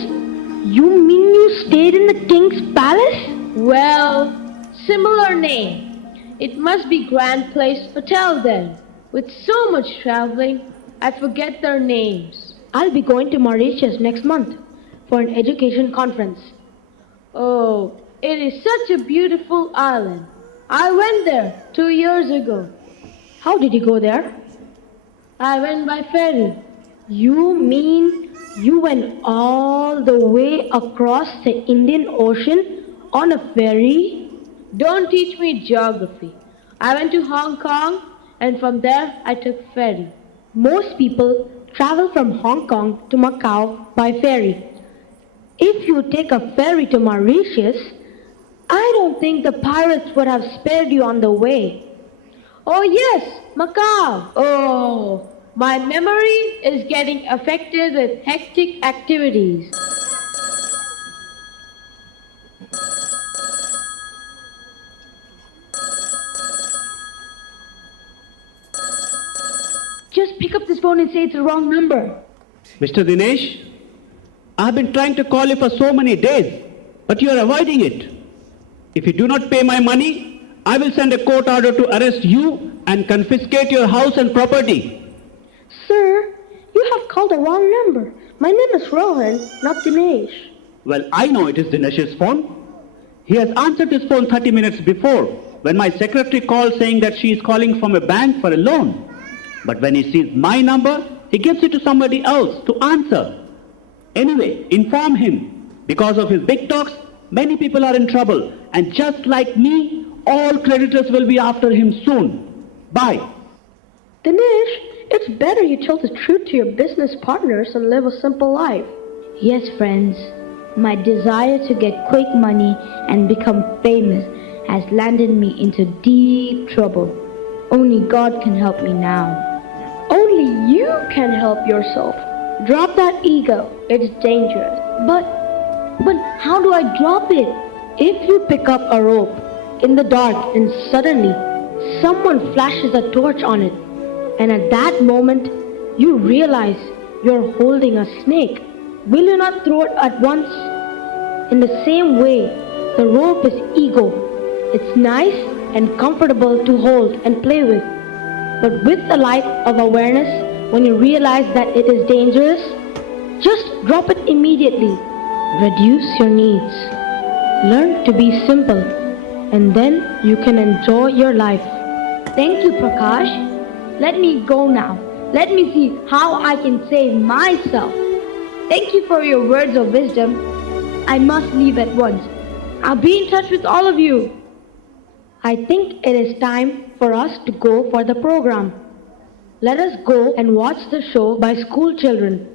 You mean you stayed in the King's Palace? Well, similar name. It must be Grand Place Hotel then. With so much traveling, I forget their names. I'll be going to Mauritius next month for an education conference. Oh, it is such a beautiful island. I went there 2 years ago. How did you go there? I went by ferry. You mean you went all the way across the Indian Ocean on a ferry? Don't teach me geography. I went to Hong Kong and from there I took ferry. Most people travel from Hong Kong to Macau by ferry. If you take a ferry to Mauritius, I don't think the pirates would have spared you on the way. Oh yes, Macau. Oh, my memory is getting affected with hectic activities. Just pick up this phone and say it's the wrong number. Mr. Dinesh, I've been trying to call you for so many days, but you are avoiding it. If you do not pay my money, I will send a court order to arrest you and confiscate your house and property. Sir, you have called the wrong number. My name is Rohan, not Dinesh. Well, I know it is Dinesh's phone. He has answered his phone 30 minutes before when my secretary called saying that she is calling from a bank for a loan. But when he sees my number, he gives it to somebody else to answer. Anyway, inform him. Because of his big talks, many people are in trouble. And just like me, all creditors will be after him soon. Bye. Dinesh, it's better you tell the truth to your business partners and live a simple life. Yes, friends. My desire to get quick money and become famous has landed me into deep trouble. Only God can help me now. can help yourself. Drop that ego. It's dangerous. But how do I drop it? If you pick up a rope in the dark and suddenly someone flashes a torch on it, and at that moment you realize you're holding a snake, will you not throw it at once? In the same way, the rope is ego. It's nice and comfortable to hold and play with. But with the light of awareness, when you realize that it is dangerous, just drop it immediately. Reduce your needs. Learn to be simple, and then you can enjoy your life. Thank you, Prakash. Let me go now. Let me see how I can save myself. Thank you for your words of wisdom. I must leave at once. I'll be in touch with all of you. I think it is time for us to go for the program. Let us go and watch the show by school children.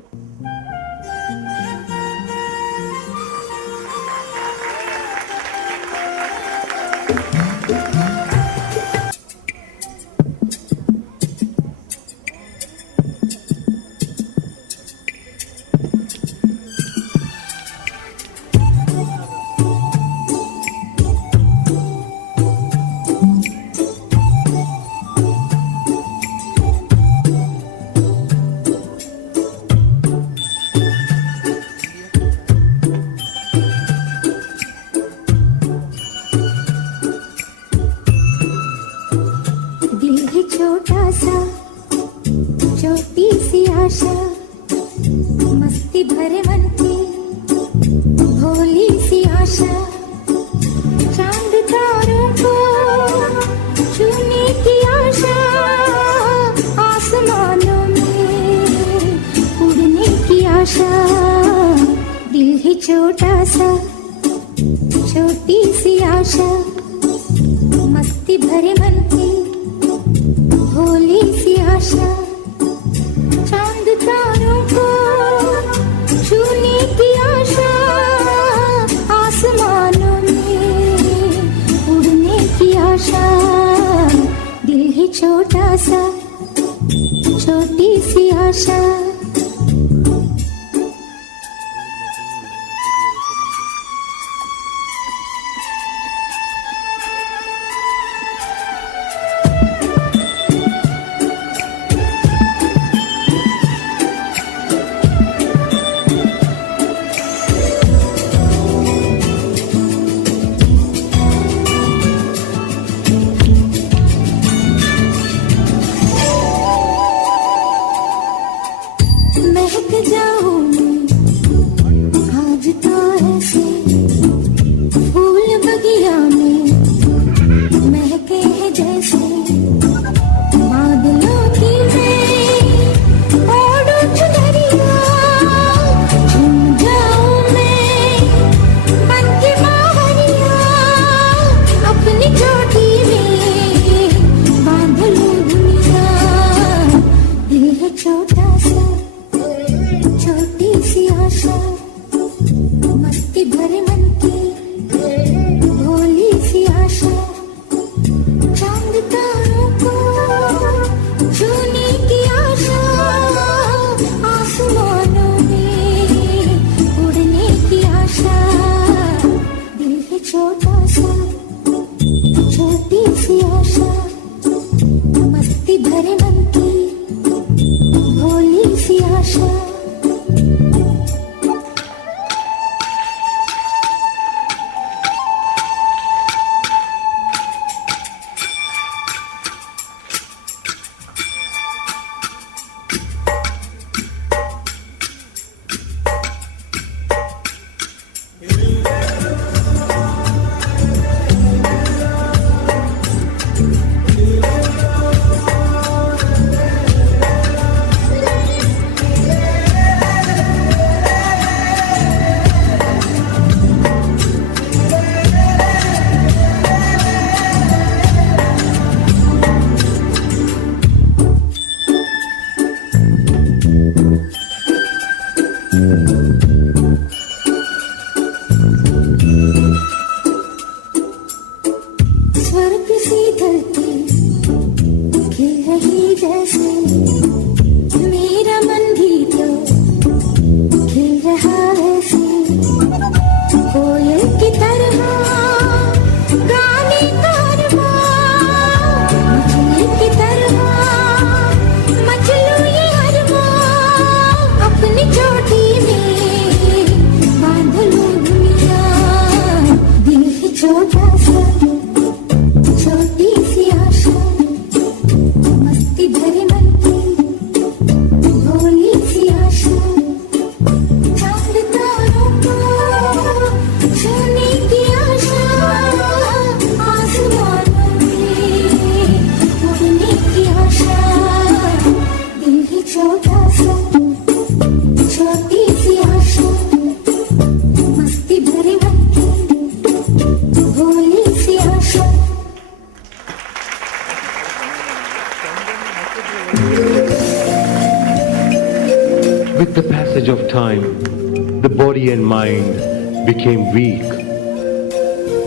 With the passage of time, the body and mind became weak.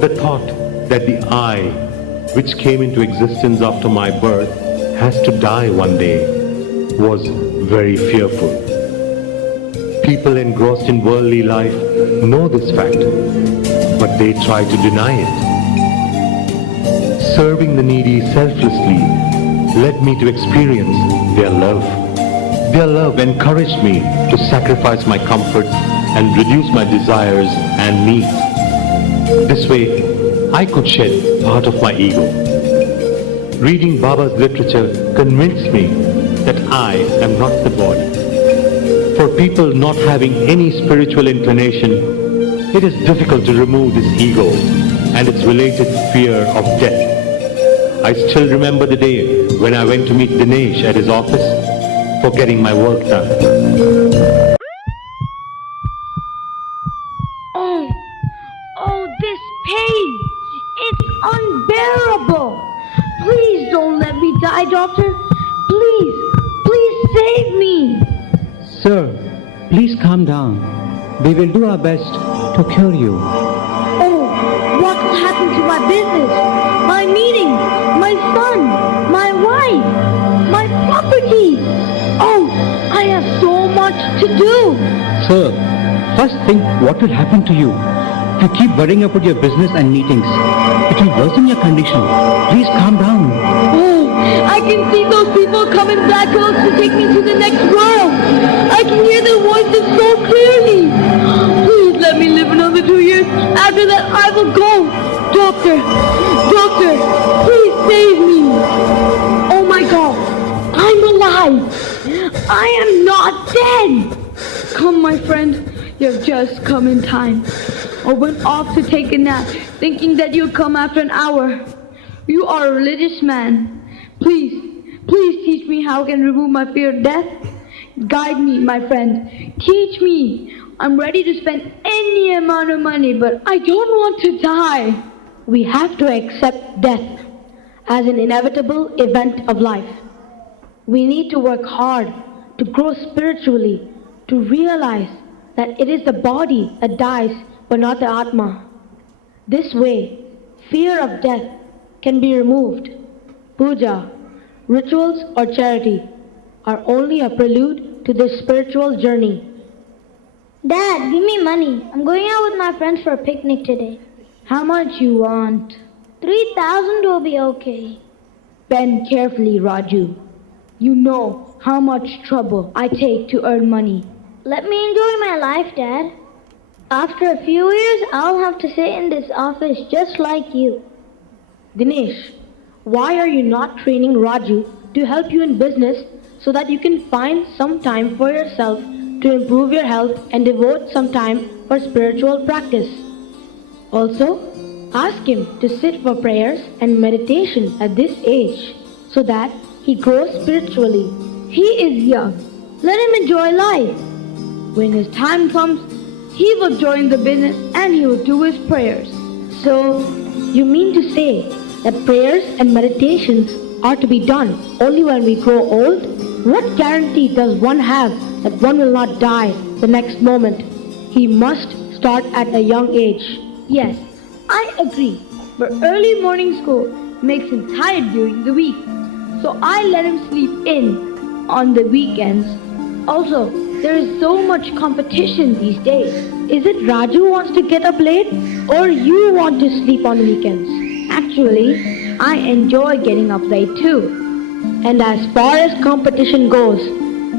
The thought that the I, which came into existence after my birth, has to die one day, was very fearful. People engrossed in worldly life know this fact, but they try to deny it. Serving the needy selflessly led me to experience their love. Their love encouraged me to sacrifice my comforts and reduce my desires and needs. This way, I could shed part of my ego. Reading Baba's literature convinced me that I am not the body. For people not having any spiritual inclination, it is difficult to remove this ego and its related fear of death. I still remember the day when I went to meet Dinesh at his office for getting my work done. Oh, this pain! It's unbearable! Please don't let me die, doctor! Please save me! Sir, please calm down. We will do our best to cure you. Oh, what will happen to my business, my meetings, my son, my wife, my property? Oh, I have so much to do. Sir, first think what will happen to you. If you keep worrying about your business and meetings, it will worsen your condition. Please calm down. Oh, I can see those people come in black clothes to take me to the next world. I can hear their voices so clearly. Please let me live another 2 years. After that, I will go. Doctor, please save me. Oh my God, I'm alive. I am not dead. Come, my friend, you've just come in time. I went off to take a nap, thinking that you'd come after an hour. You are a religious man. Please teach me how I can remove my fear of death. Guide me, my friend. Teach me. I'm ready to spend any amount of money, but I don't want to die. We have to accept death as an inevitable event of life. We need to work hard to grow spiritually, to realize that it is the body that dies, but not the Atma. This way, fear of death can be removed. Puja, rituals or charity are only a prelude to this spiritual journey. Dad, give me money. I'm going out with my friends for a picnic today. How much you want? 3,000 will be okay. Spend carefully, Raju. You know how much trouble I take to earn money. Let me enjoy my life, Dad. After a few years, I'll have to sit in this office just like you. Dinesh, why are you not training Raju to help you in business so that you can find some time for yourself to improve your health and devote some time for spiritual practice? Also, ask him to sit for prayers and meditation at this age so that he grows spiritually. He is young. Let him enjoy life. When his time comes, he will join the business and he will do his prayers. So, you mean to say that prayers and meditations are to be done only when we grow old? What guarantee does one have that one will not die the next moment? He must start at a young age. Yes, I agree. But early morning school makes him tired during the week. So I let him sleep in on the weekends. Also, there is so much competition these days. Is it Raju wants to get up late or you want to sleep on weekends? Actually, I enjoy getting up late too. And as far as competition goes,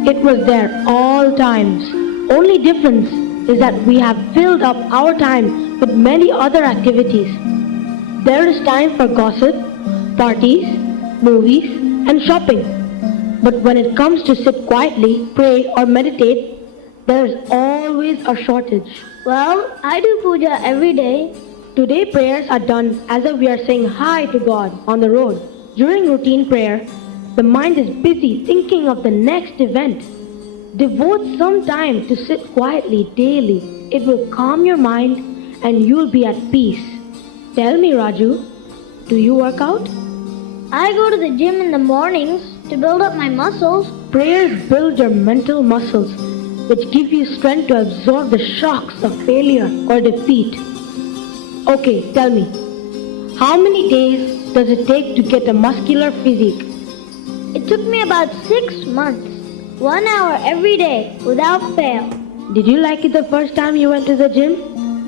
it was there all times. Only difference is that we have filled up our time with many other activities. There is time for gossip, parties, movies, and shopping. But when it comes to sit quietly, pray, or meditate, there is always a shortage. Well, I do puja every day. Today prayers are done as if we are saying hi to God on the road. During routine prayer, the mind is busy thinking of the next event. Devote some time to sit quietly daily. It will calm your mind and you'll be at peace. Tell me, Raju, do you work out? I go to the gym in the mornings to build up my muscles. Prayers build your mental muscles. which give you strength to absorb the shocks of failure or defeat. Okay, tell me, how many days does it take to get a muscular physique? It took me about 6 months. 1 hour every day, without fail. Did you like it the first time you went to the gym?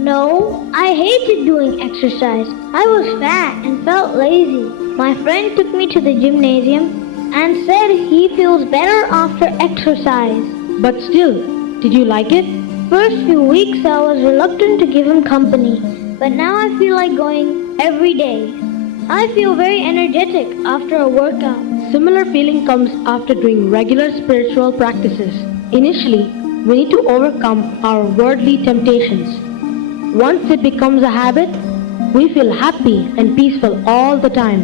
No, I hated doing exercise. I was fat and felt lazy. My friend took me to the gymnasium and said he feels better after exercise. But still, did you like it? First few weeks I was reluctant to give him company, but now I feel like going every day. I feel very energetic after a workout. Similar feeling comes after doing regular spiritual practices. Initially, we need to overcome our worldly temptations. Once it becomes a habit, we feel happy and peaceful all the time.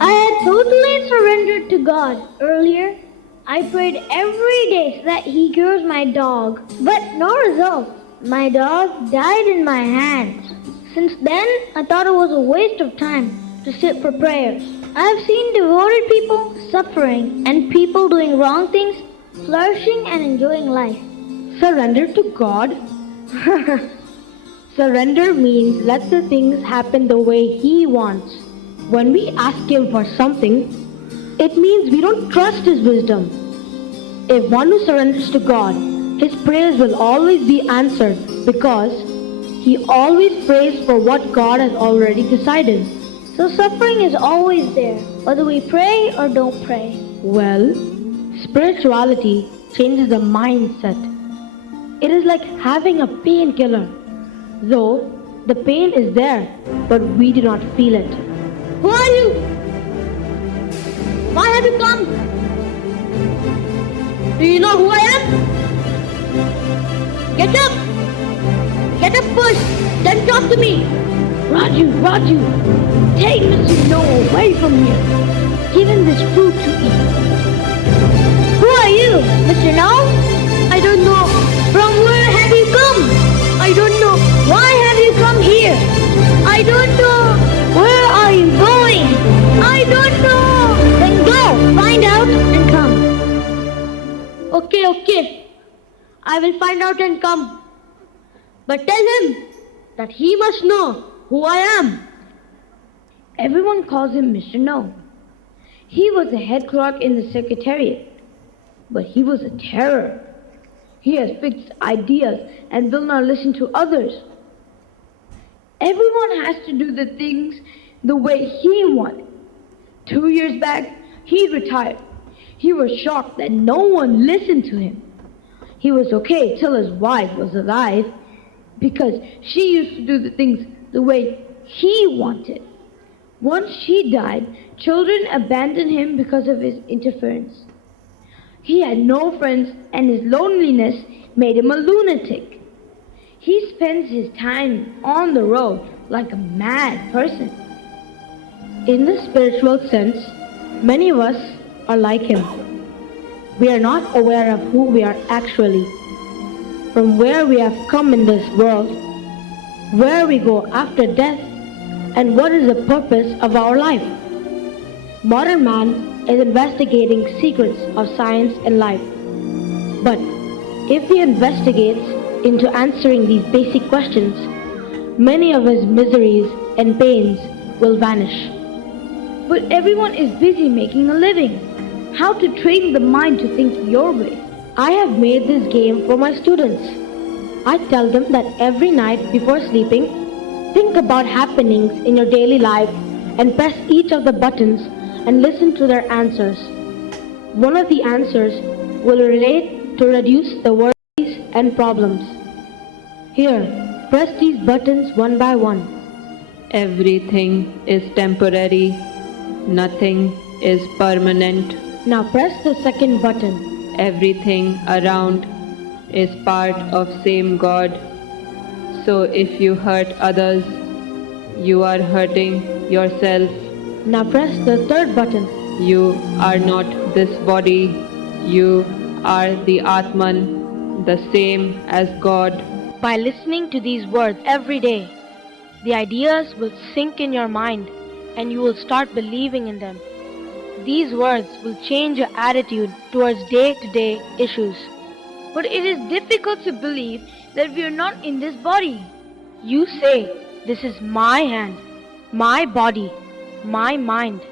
I had totally surrendered to God earlier. I prayed every day so that He cures my dog, but no result. My dog died in my hands. Since then, I thought it was a waste of time to sit for prayers. I have seen devoted people suffering and people doing wrong things, flourishing and enjoying life. Surrender to God? Surrender means let the things happen the way He wants. When we ask Him for something, it means we don't trust His wisdom. If one who surrenders to God, his prayers will always be answered because he always prays for what God has already decided. So suffering is always there, whether we pray or don't pray. Well, spirituality changes the mindset. It is like having a painkiller. Though the pain is there, but we do not feel it. Who are you? Why have you come? Do you know who I am? Get up! Get up first, then talk to me. Raju, take Mr. No away from here. Give him this fruit to eat. Who are you, Mr. No? I don't know. From where have you come? I don't know. Why have you come here? I don't know. Where are you going? I don't know. Then go, find out and come. Okay. I will find out and come. But tell him that he must know who I am. Everyone calls him Mr. No. He was the head clerk in the secretariat, but he was a terror. He has fixed ideas and will not listen to others. Everyone has to do the things the way he wanted. 2 years back, he retired. He was shocked that no one listened to him. He was okay till his wife was alive because she used to do the things the way he wanted. Once she died, children abandoned him because of his interference. He had no friends and his loneliness made him a lunatic. He spends his time on the road like a mad person. In the spiritual sense, many of us are like him. We are not aware of who we are actually, from where we have come in this world, where we go after death, and what is the purpose of our life. Modern man is investigating secrets of science and life. But if he investigates into answering these basic questions, many of his miseries and pains will vanish. But everyone is busy making a living. How to train the mind to think your way? I have made this game for my students. I tell them that every night before sleeping, think about happenings in your daily life and press each of the buttons and listen to their answers. One of the answers will relate to reduce the worries and problems. Here, press these buttons one by one. Everything is temporary. Nothing is permanent. Now press the second button. Everything around is part of same God. So if you hurt others, you are hurting yourself. Now press the third button. You are not this body. You are the Atman, the same as God. By listening to these words every day, the ideas will sink in your mind and you will start believing in them. These words will change your attitude towards day-to-day issues. but it is difficult to believe that we are not in this body. You say, "This is my hand, my body, my mind."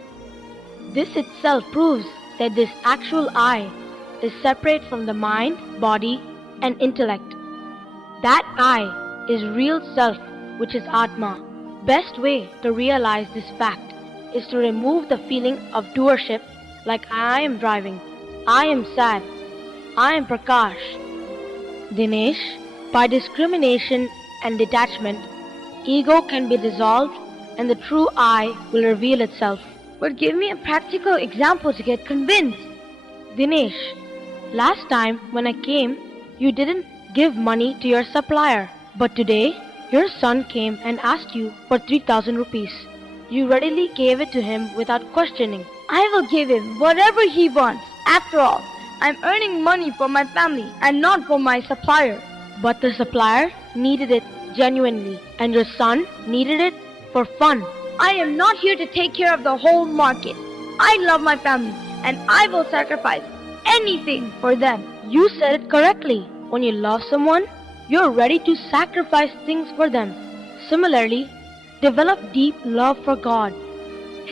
This itself proves that this actual I is separate from the mind, body, and intellect. That I is real self, which is Atma. Best way to realize this fact is to remove the feeling of doership, like I am driving, I am sad, I am Prakash. Dinesh, by discrimination and detachment, ego can be dissolved and the true I will reveal itself. But give me a practical example to get convinced. Dinesh, last time when I came, you didn't give money to your supplier. But today, your son came and asked you for 3,000 rupees. You readily gave it to him without questioning. I will give him whatever he wants. After all, I'm earning money for my family and not for my supplier. But the supplier needed it genuinely, and your son needed it for fun. I am not here to take care of the whole market. I love my family, and I will sacrifice anything for them. You said it correctly. When you love someone, you're ready to sacrifice things for them. Similarly, develop deep love for God.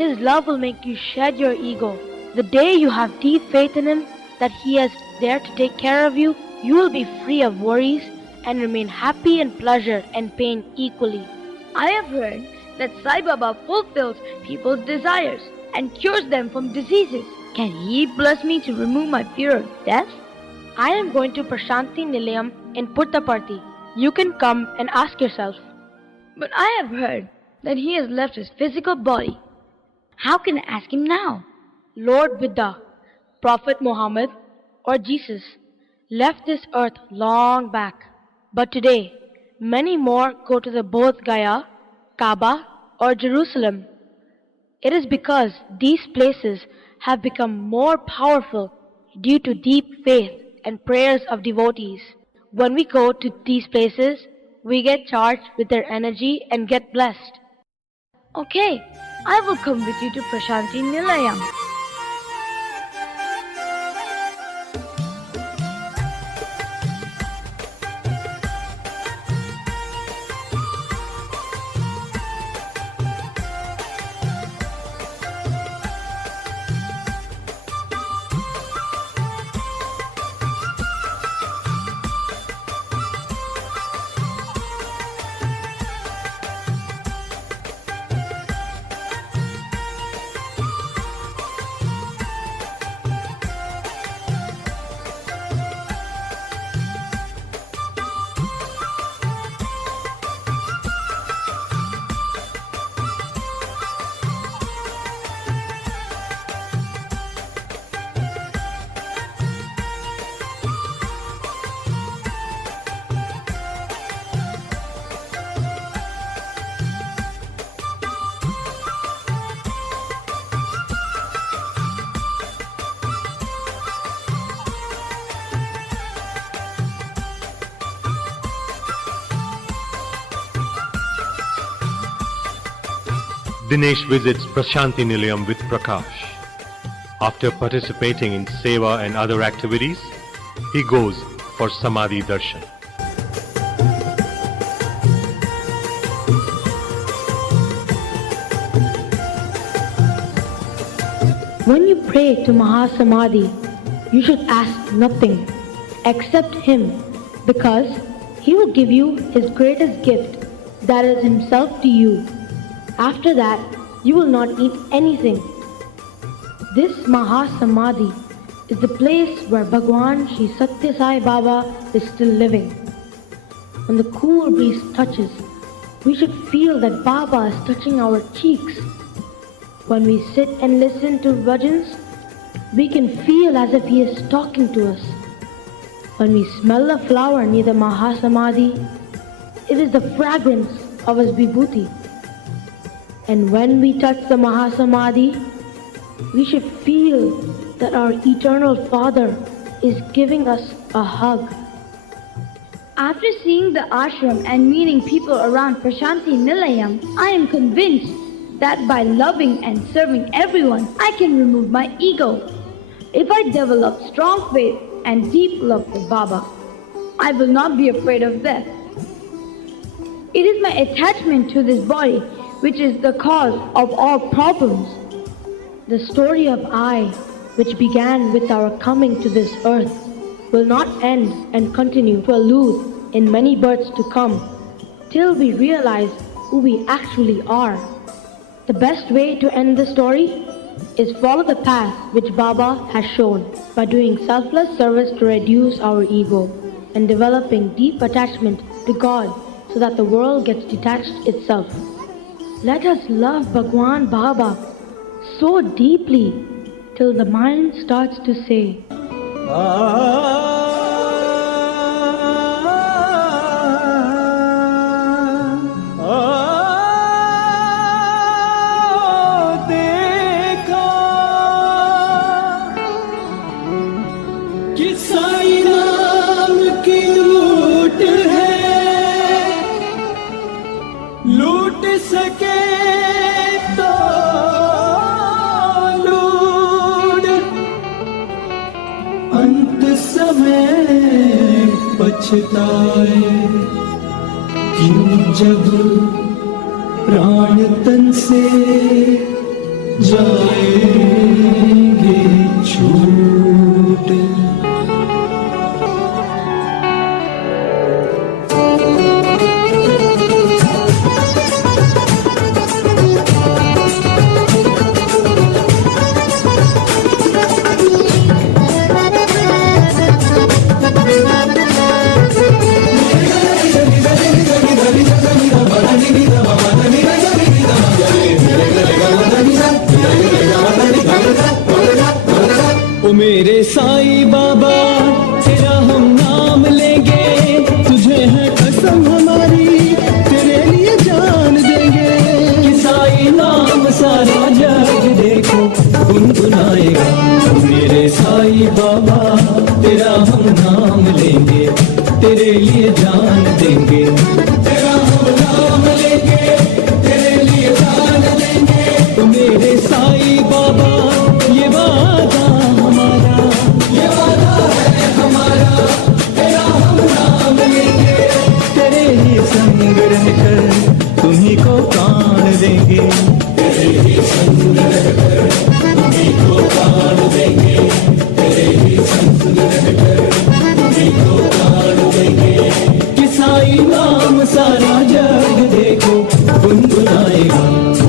His love will make you shed your ego. The day you have deep faith in Him that He is there to take care of you, you will be free of worries and remain happy in pleasure and pain equally. I have heard that Sai Baba fulfills people's desires and cures them from diseases. Can He bless me to remove my fear of death? I am going to Prashanti Nilayam in Puttaparthi. You can come and ask yourself. But I have heard that he has left his physical body. How can I ask him now? Lord Buddha, Prophet Muhammad, or Jesus left this earth long back. But today, many more go to the Bodh Gaya, Kaaba, or Jerusalem. It is because these places have become more powerful due to deep faith and prayers of devotees. When we go to these places, we get charged with their energy and get blessed. Okay, I will come with you to Prashanti Nilayam. Dinesh visits Prashanti Nilayam with Prakash. After participating in seva and other activities, he goes for Samadhi Darshan. When you pray to Mahasamadhi, you should ask nothing except Him, because He will give you His greatest gift, that is Himself to you. After that, you will not need anything. This Mahasamadhi is the place where Bhagwan Sri Sathya Sai Baba is still living. When the cool breeze touches, we should feel that Baba is touching our cheeks. When we sit and listen to bhajans, we can feel as if he is talking to us. When we smell a flower near the Mahasamadhi, it is the fragrance of his vibhuti. And when we touch the Mahasamadhi, we should feel that our eternal Father is giving us a hug. After seeing the ashram and meeting people around Prashanti Nilayam, I am convinced that by loving and serving everyone, I can remove my ego. If I develop strong faith and deep love for Baba, I will not be afraid of death. It is my attachment to this body which is the cause of all problems. The story of I, which began with our coming to this earth, will not end and continue to elude in many births to come, till we realize who we actually are. The best way to end the story is follow the path which Baba has shown by doing selfless service to reduce our ego and developing deep attachment to God so that the world gets detached itself. Let us love Bhagwan Baba so deeply till the mind starts to say, कि साईं नाम की लूट है, लूट सके तो लूट, अंत समय पछताए क्यों जब प्राण तन से जाएंगे छूट। ओ मेरे साईं बाबा तेरा हम नाम लेंगे, तुझे है कसम हमारी तेरे लिए जान देंगे। कि साईं नाम सारा जग देखो गुनगुनाएगा। ओ मेरे साईं बाबा तेरा हम नाम लेंगे, तेरे लिए जान देंगे। तेरा हम नाम लेंगे, तेरे लिए जान देंगे। ओ मेरे साईं बाबा ये वादा हमारा, ये वादा है हमारा, तेरा हम नाम लेंगे, तेरे ही संग रहकर तुम्ही को प्राण देंगे। तेरे ही संग रहकर तुम्ही को प्राण देंगे, तेरे ही संग रहकर तुम्ही को प्राण देंगे। कि साईं नाम सारा जग देखो गुनगुनाएगा।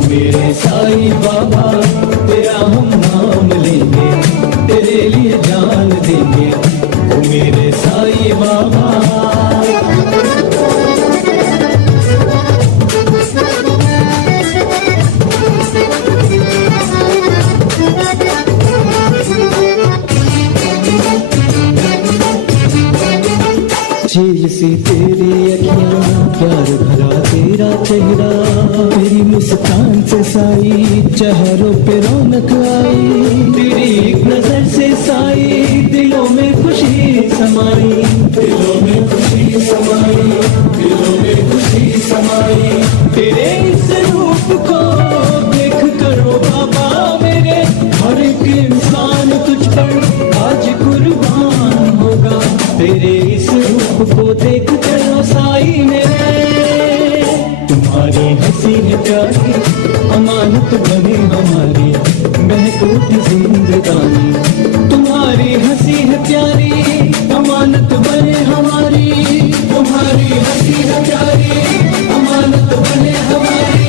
मेरे साईं बाबा तेरा हम नाम लेंगे, तेरे लिए जान देंगे। ओ मेरे साईं बाबा झील सी तेरी अखियां, प्यार भरा तेरा चेहरा, तेरी मुस्कान से साई चेहरों पे रौनक आई। तेरी एक नजर से साई दिलों में खुशी समाई, दिलों में खुशी समाई, दिलों में खुशी समाई। तेरे इस रूप को देख करो बाबा मेरे, हर एक इंसान तुझ पर आज कुर्बान होगा। तेरे इस रूप को देख कर साई मेरे, तुम्हारी हंसी है प्यारी अमानत बने हमारी, महकूती जिंदगानी। तुम्हारी हंसी है प्यारी अमानत बने हमारी, तुम्हारी हंसी है प्यारी अमानत बने हमारी।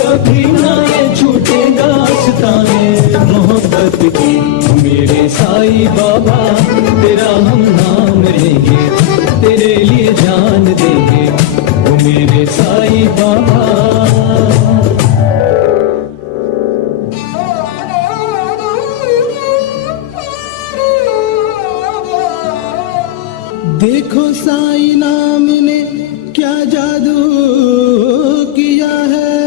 कभी ना ये छूटे दास्ताने मोहब्बत की। मेरे साईं बाबा तेरा हम नाम लेंगे, तेरे लिए जान देंगे। ओ मेरे साईं बाबा देखो साईं नाम ने क्या जादू किया है,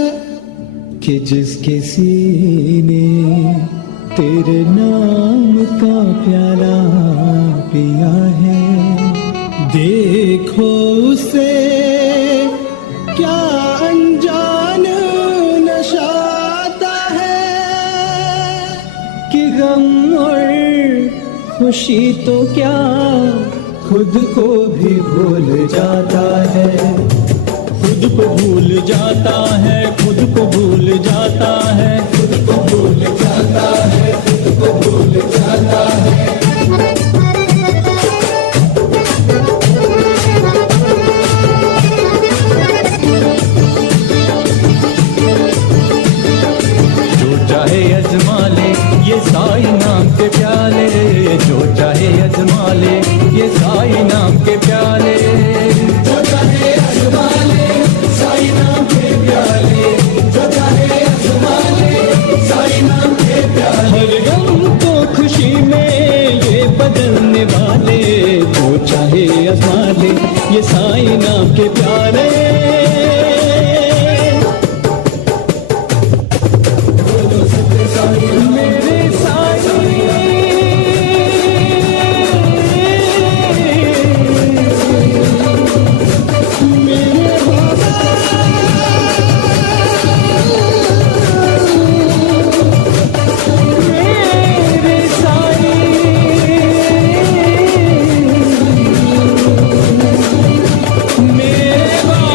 कि जिसके सीने तेरे नाम का प्याला पिया है। देखो उसे क्या अनजान नशा आता है, कि गम और खुशी तो क्या खुद को भी भूल जाता है, खुद को भूल जाता है, खुद को भूल जाता है, खुद को भूल जाता है, खुद को भूल जाता है। जो चाहे अजमा ले ये साई नाम के प्याले, जो चाहे अजमा ले ये साई नाम के प्याले, जो चाहे अजमा ले साई नाम के प्याले, जो चाहे अजमा ले साई नाम के प्याले। हर गम को खुशी में ये बदलने वाले, जो चाहे अजमा ले ये साई नाम के प्याले। मेरे साई मेरे बाबा, मेरे साई मेरे बाबा।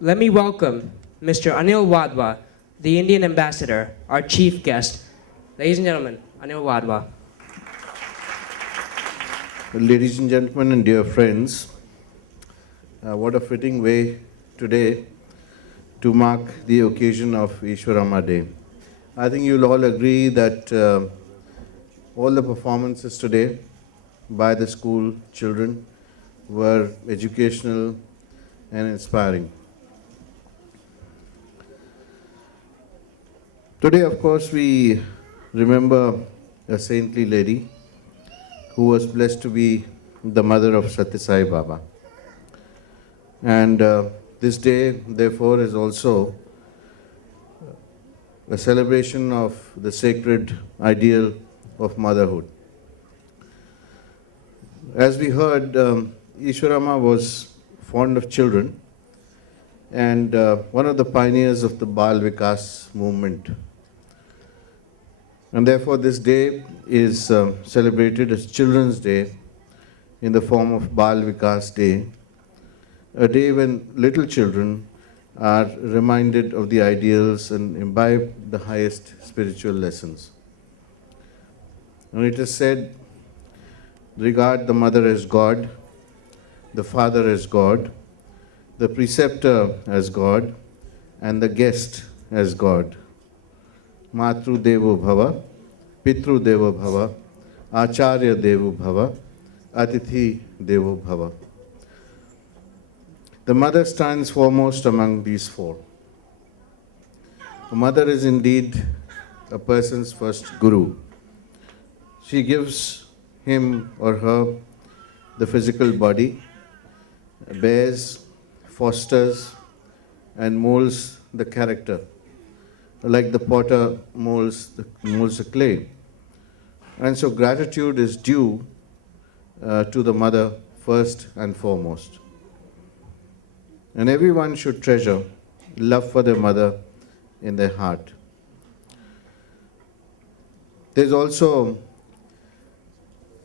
Let me welcome Mr. Anil Wadhwa, the Indian ambassador, our chief guest. Ladies and gentlemen, Anil Wadhwa. Ladies and gentlemen and dear friends, what a fitting way today to mark the occasion of Easwaramma Day. I think you'll all agree that all the performances today by the school children were educational and inspiring. Today, of course, we remember a saintly lady who was blessed to be the mother of Sathya Sai Baba. And this day, therefore, is also a celebration of the sacred ideal of motherhood. As we heard, Easwaramma was fond of children and one of the pioneers of the Bal Vikas movement. And therefore, this day is celebrated as Children's Day in the form of Bal Vikas Day, a day when little children are reminded of the ideals and imbibe the highest spiritual lessons. And it is said, regard the mother as God, the father as God, the preceptor as God, and the guest as God. Matru Devo Bhava, Pitru Devo Bhava, Acharya Devo Bhava, Atithi Devo Bhava. The mother stands foremost among these four. A mother is indeed a person's first guru. She gives him or her the physical body, bears, fosters, and molds the character, like the potter molds the clay. And so gratitude is due to the mother first and foremost. And everyone should treasure love for their mother in their heart. There's also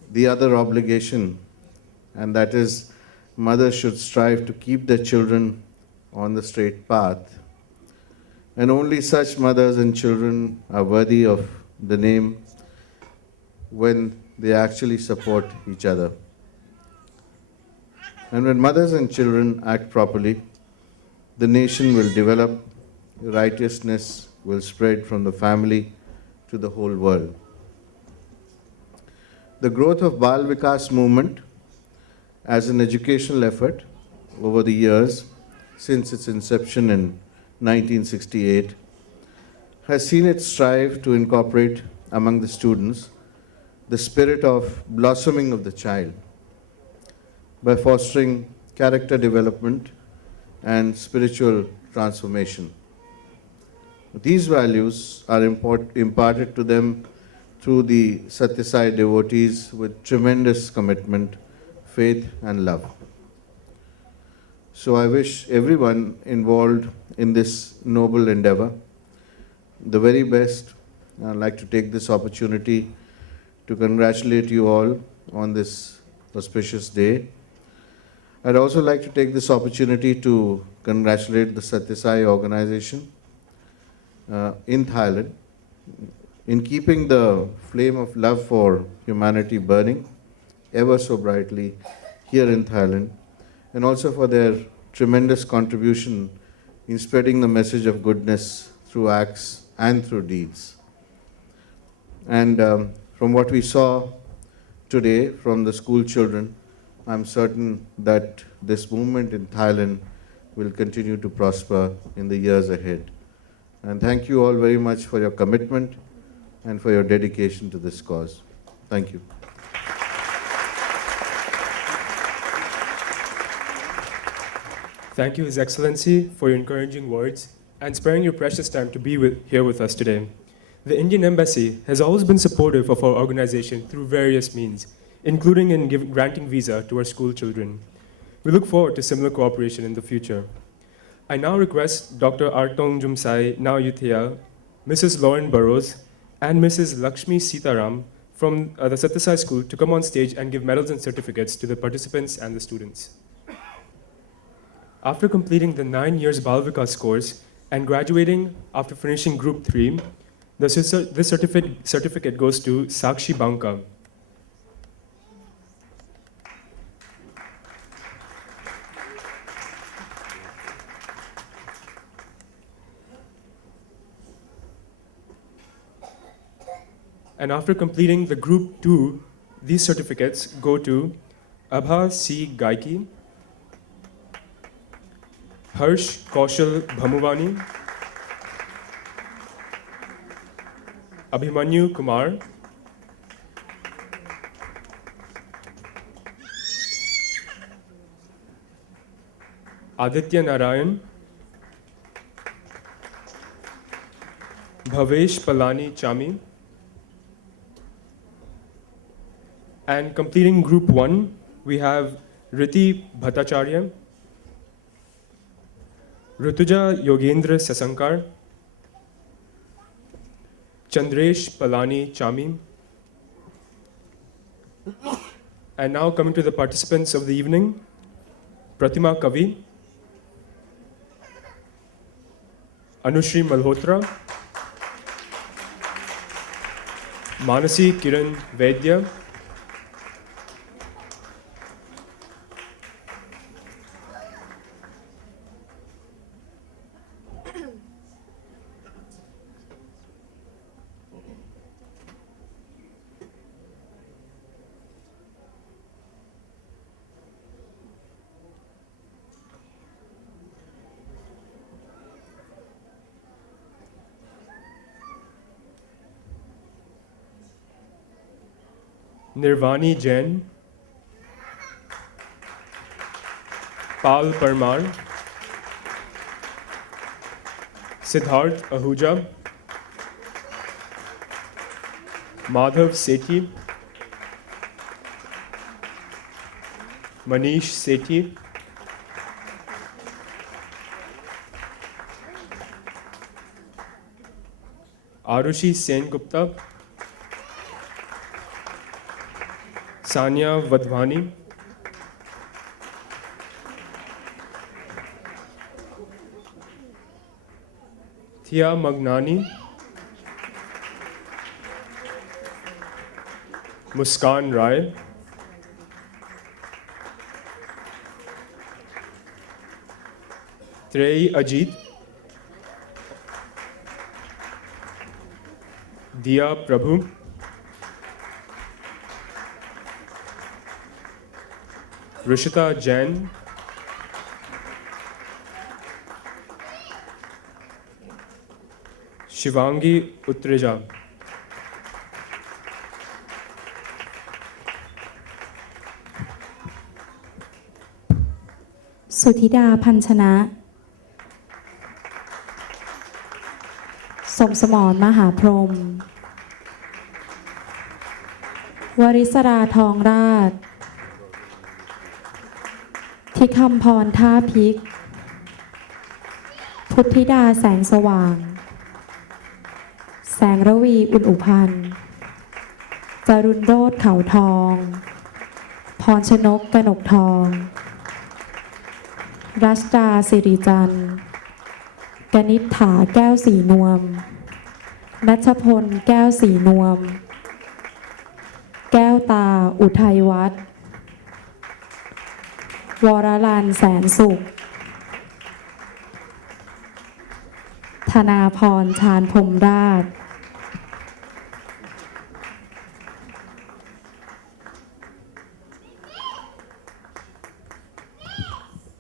the other obligation, and that is mothers should strive to keep their children on the straight path. And only such mothers and children are worthy of the name when they actually support each other. And when mothers and children act properly, the nation will develop, righteousness will spread from the family to the whole world. The growth of Bal Vikas movement as an educational effort over the years since its inception in 1968, has seen it strive to incorporate among the students the spirit of blossoming of the child by fostering character development and spiritual transformation. These values are imparted to them through the Sathya Sai devotees with tremendous commitment, faith, and love. So I wish everyone involved in this noble endeavor the very best. I'd like to take this opportunity to congratulate you all on this auspicious day. I'd also like to take this opportunity to congratulate the Sathya Sai organization in Thailand in keeping the flame of love for humanity burning ever so brightly here in Thailand, and also for their tremendous contribution in spreading the message of goodness through acts and through deeds. And from what we saw today from the school children, I'm certain that this movement in Thailand will continue to prosper in the years ahead. And thank you all very much for your commitment and for your dedication to this cause. Thank you. Thank you, His Excellency, for your encouraging words and sparing your precious time to be here with us today. The Indian Embassy has always been supportive of our organization through various means, including in granting visa to our school children. We look forward to similar cooperation in the future. I now request Dr. Artong Jumsai Nauyuthia, Mrs. Lauren Burrows, and Mrs. Lakshmi Sitaram from the Sathya Sai School to come on stage and give medals and certificates to the participants and the students. After completing the 9 years Bal Vikas course and graduating after finishing Group 3, this certificate goes to Sakshi Banka. And after completing the Group 2, these certificates go to Abha C. Gaiki, Harsh Kaushal Bhamuvani, Abhimanyu Kumar, Aditya Narayan, Bhavesh Palani Chami, and completing Group 1, we have Riti Bhattacharya, Rutuja Yogendra Sasankar, Chandresh Palani Chami. And now coming to the participants of the evening, Pratima Kavi, Anushri Malhotra, Manasi Kiran Vaidya, Nirvani Jain, Pal Parmar, Siddharth Ahuja, Madhav Sethi, Manish Sethi, Arushi Sengupta, Sanya Vadhwani, Thia Magnani, Muskan Rai, Trey Ajit, Dia Prabhu, Rishita Jain, Shivangi Utreja, Suthida Panchana, สมสมรมหาพรหมวริศราทองราชทิคำพรท่าพิก พุทธิดาแสงสว่าง แสงระวีอุ่นอุพันธ์จารุณโรธเขาทอง พรชนกกนกทอง รัชดาสิริจันทร์กนิษฐาแก้วสีนวม นัชพลแก้วสีนวม แก้วตาอุทัยวัฒน์วรลันแสนสุข ธนาพรชาญพรหมราช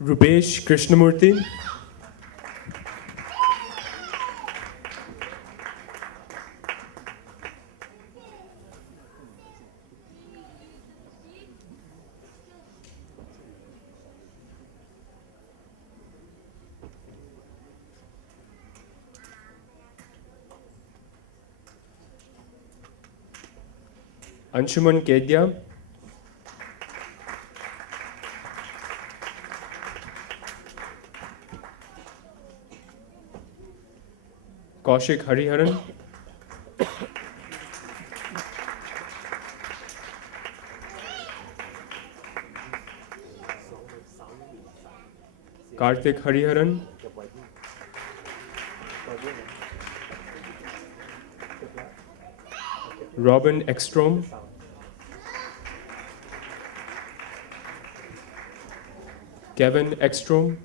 Rupesh Krishnamurthy, Anshuman Kedia, Kaushik Hariharan, Karthik Hariharan, Robin Ekstrom, Kevin Ekstrom,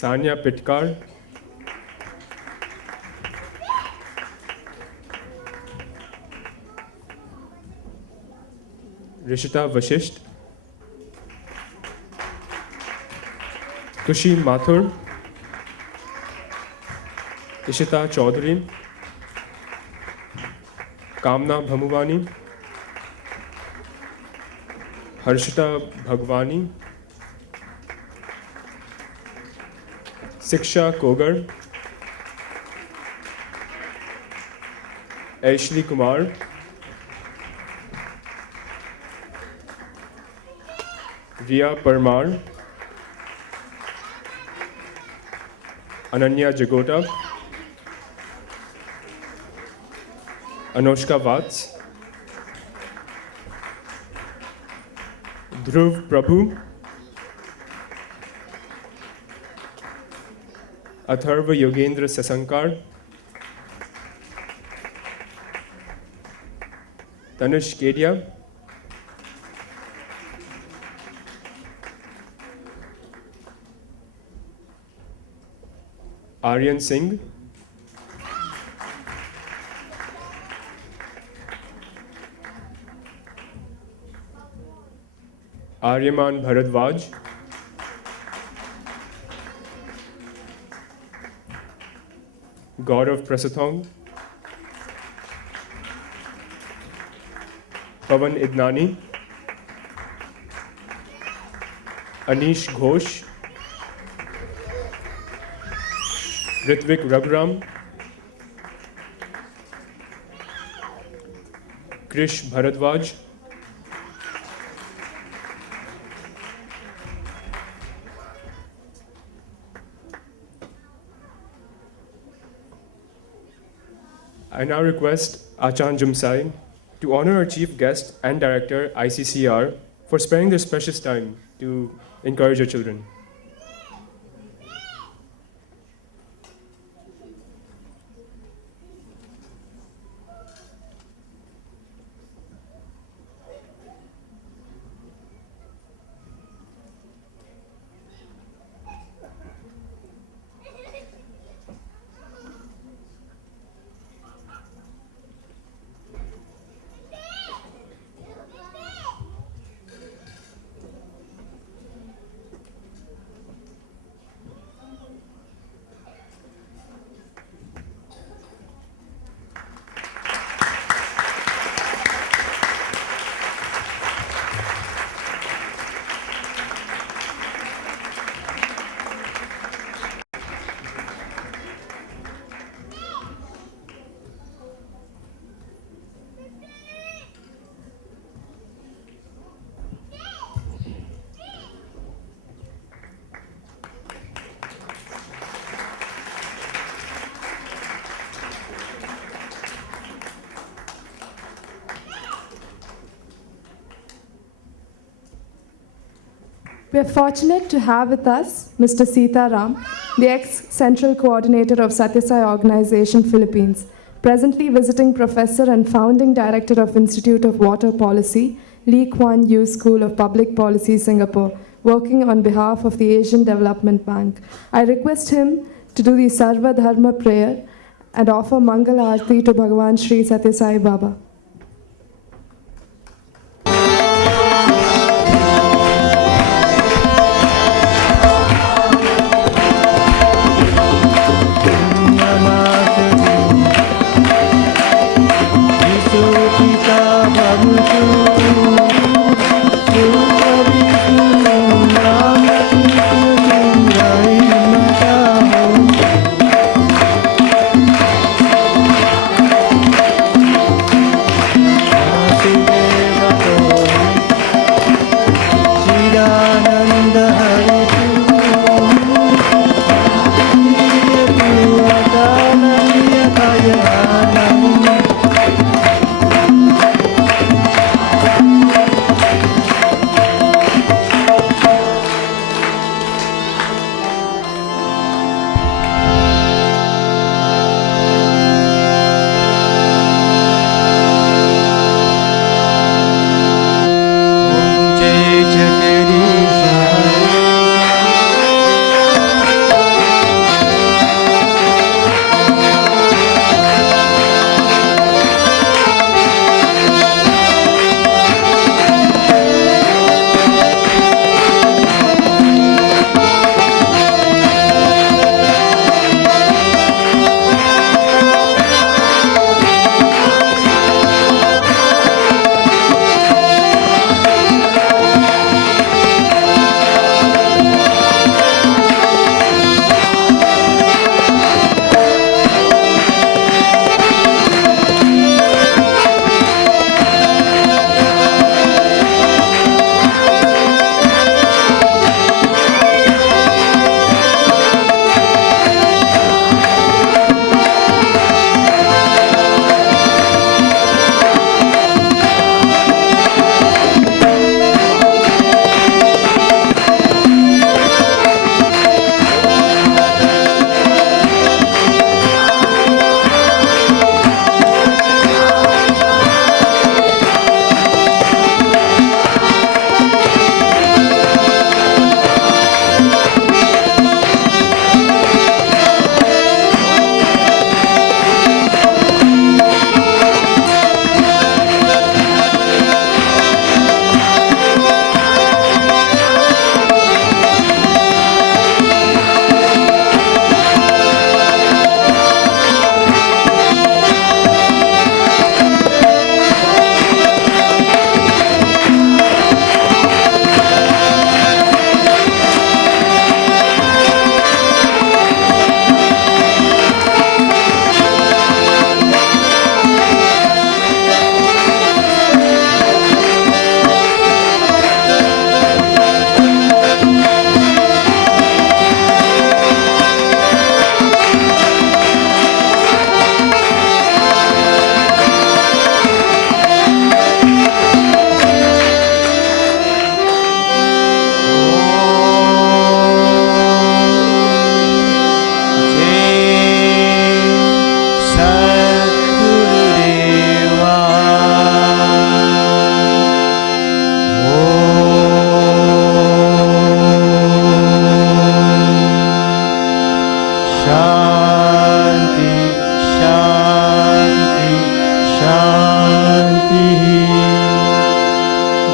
Sanya Pitkar, Rishita Vashisht, Kushi Mathur, Ishita Chaudhary, Kamna Bhamuvani, Harshita Bhagwani, Siksha Kogar, Ashley Kumar, Riya Parmar, Ananya Jagota, Anushka Vats, Dhruv Prabhu, Atharva Yogendra Sasankar, Tanush Kedia, Aryan Singh, Aryaman Bharadwaj, Gaurav Prasathong, Pavan Idnani, Anish Ghosh, Ritvik Raghuram, Krish Bharadwaj, I now request Achan Jumsai to honor our chief guest and director, ICCR, for sparing their precious time to encourage our children. We are fortunate to have with us Mr. Sita Ram, the ex-Central Coordinator of Sathya Sai Organization, Philippines, presently visiting Professor and Founding Director of Institute of Water Policy, Lee Kuan Yew School of Public Policy, Singapore, working on behalf of the Asian Development Bank. I request him to do the Sarva Dharma prayer and offer Mangal Aarti to Bhagavan Sri Sathya Sai Baba.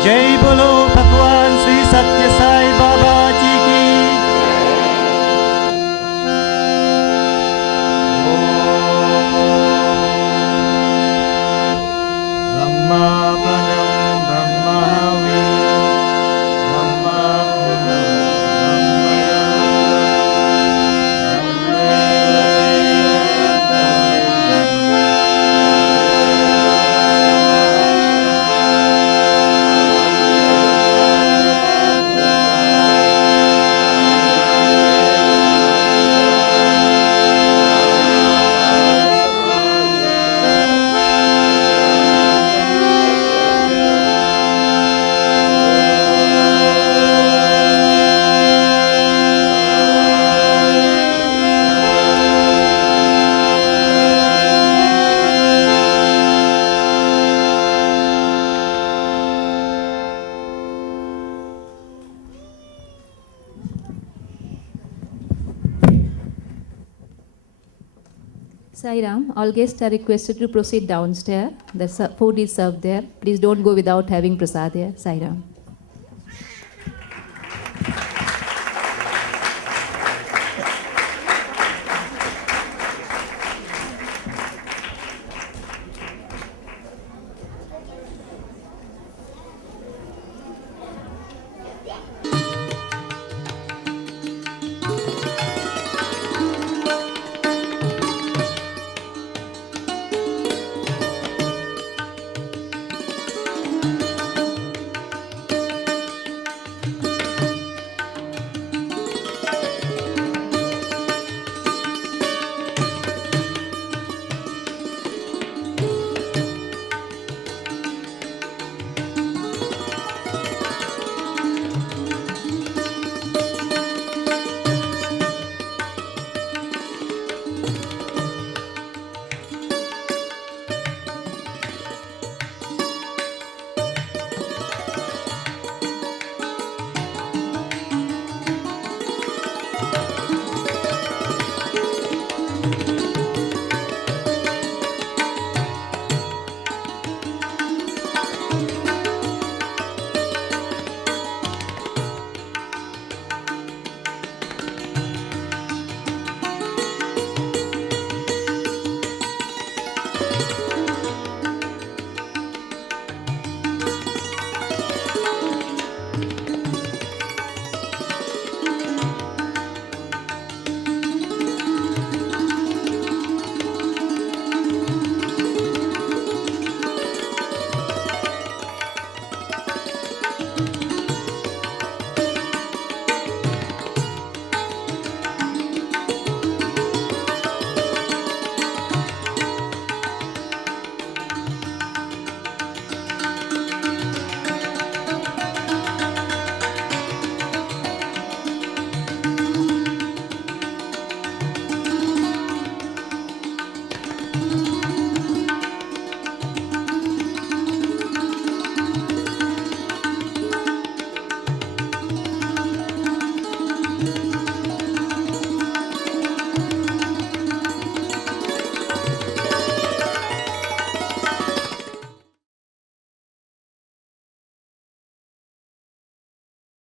जय बोलो भगवान श्री सत्य साई बाबा जी की Sairam, all guests are requested to proceed downstairs. The food is served there. Please don't go without having prasad here. Sairam.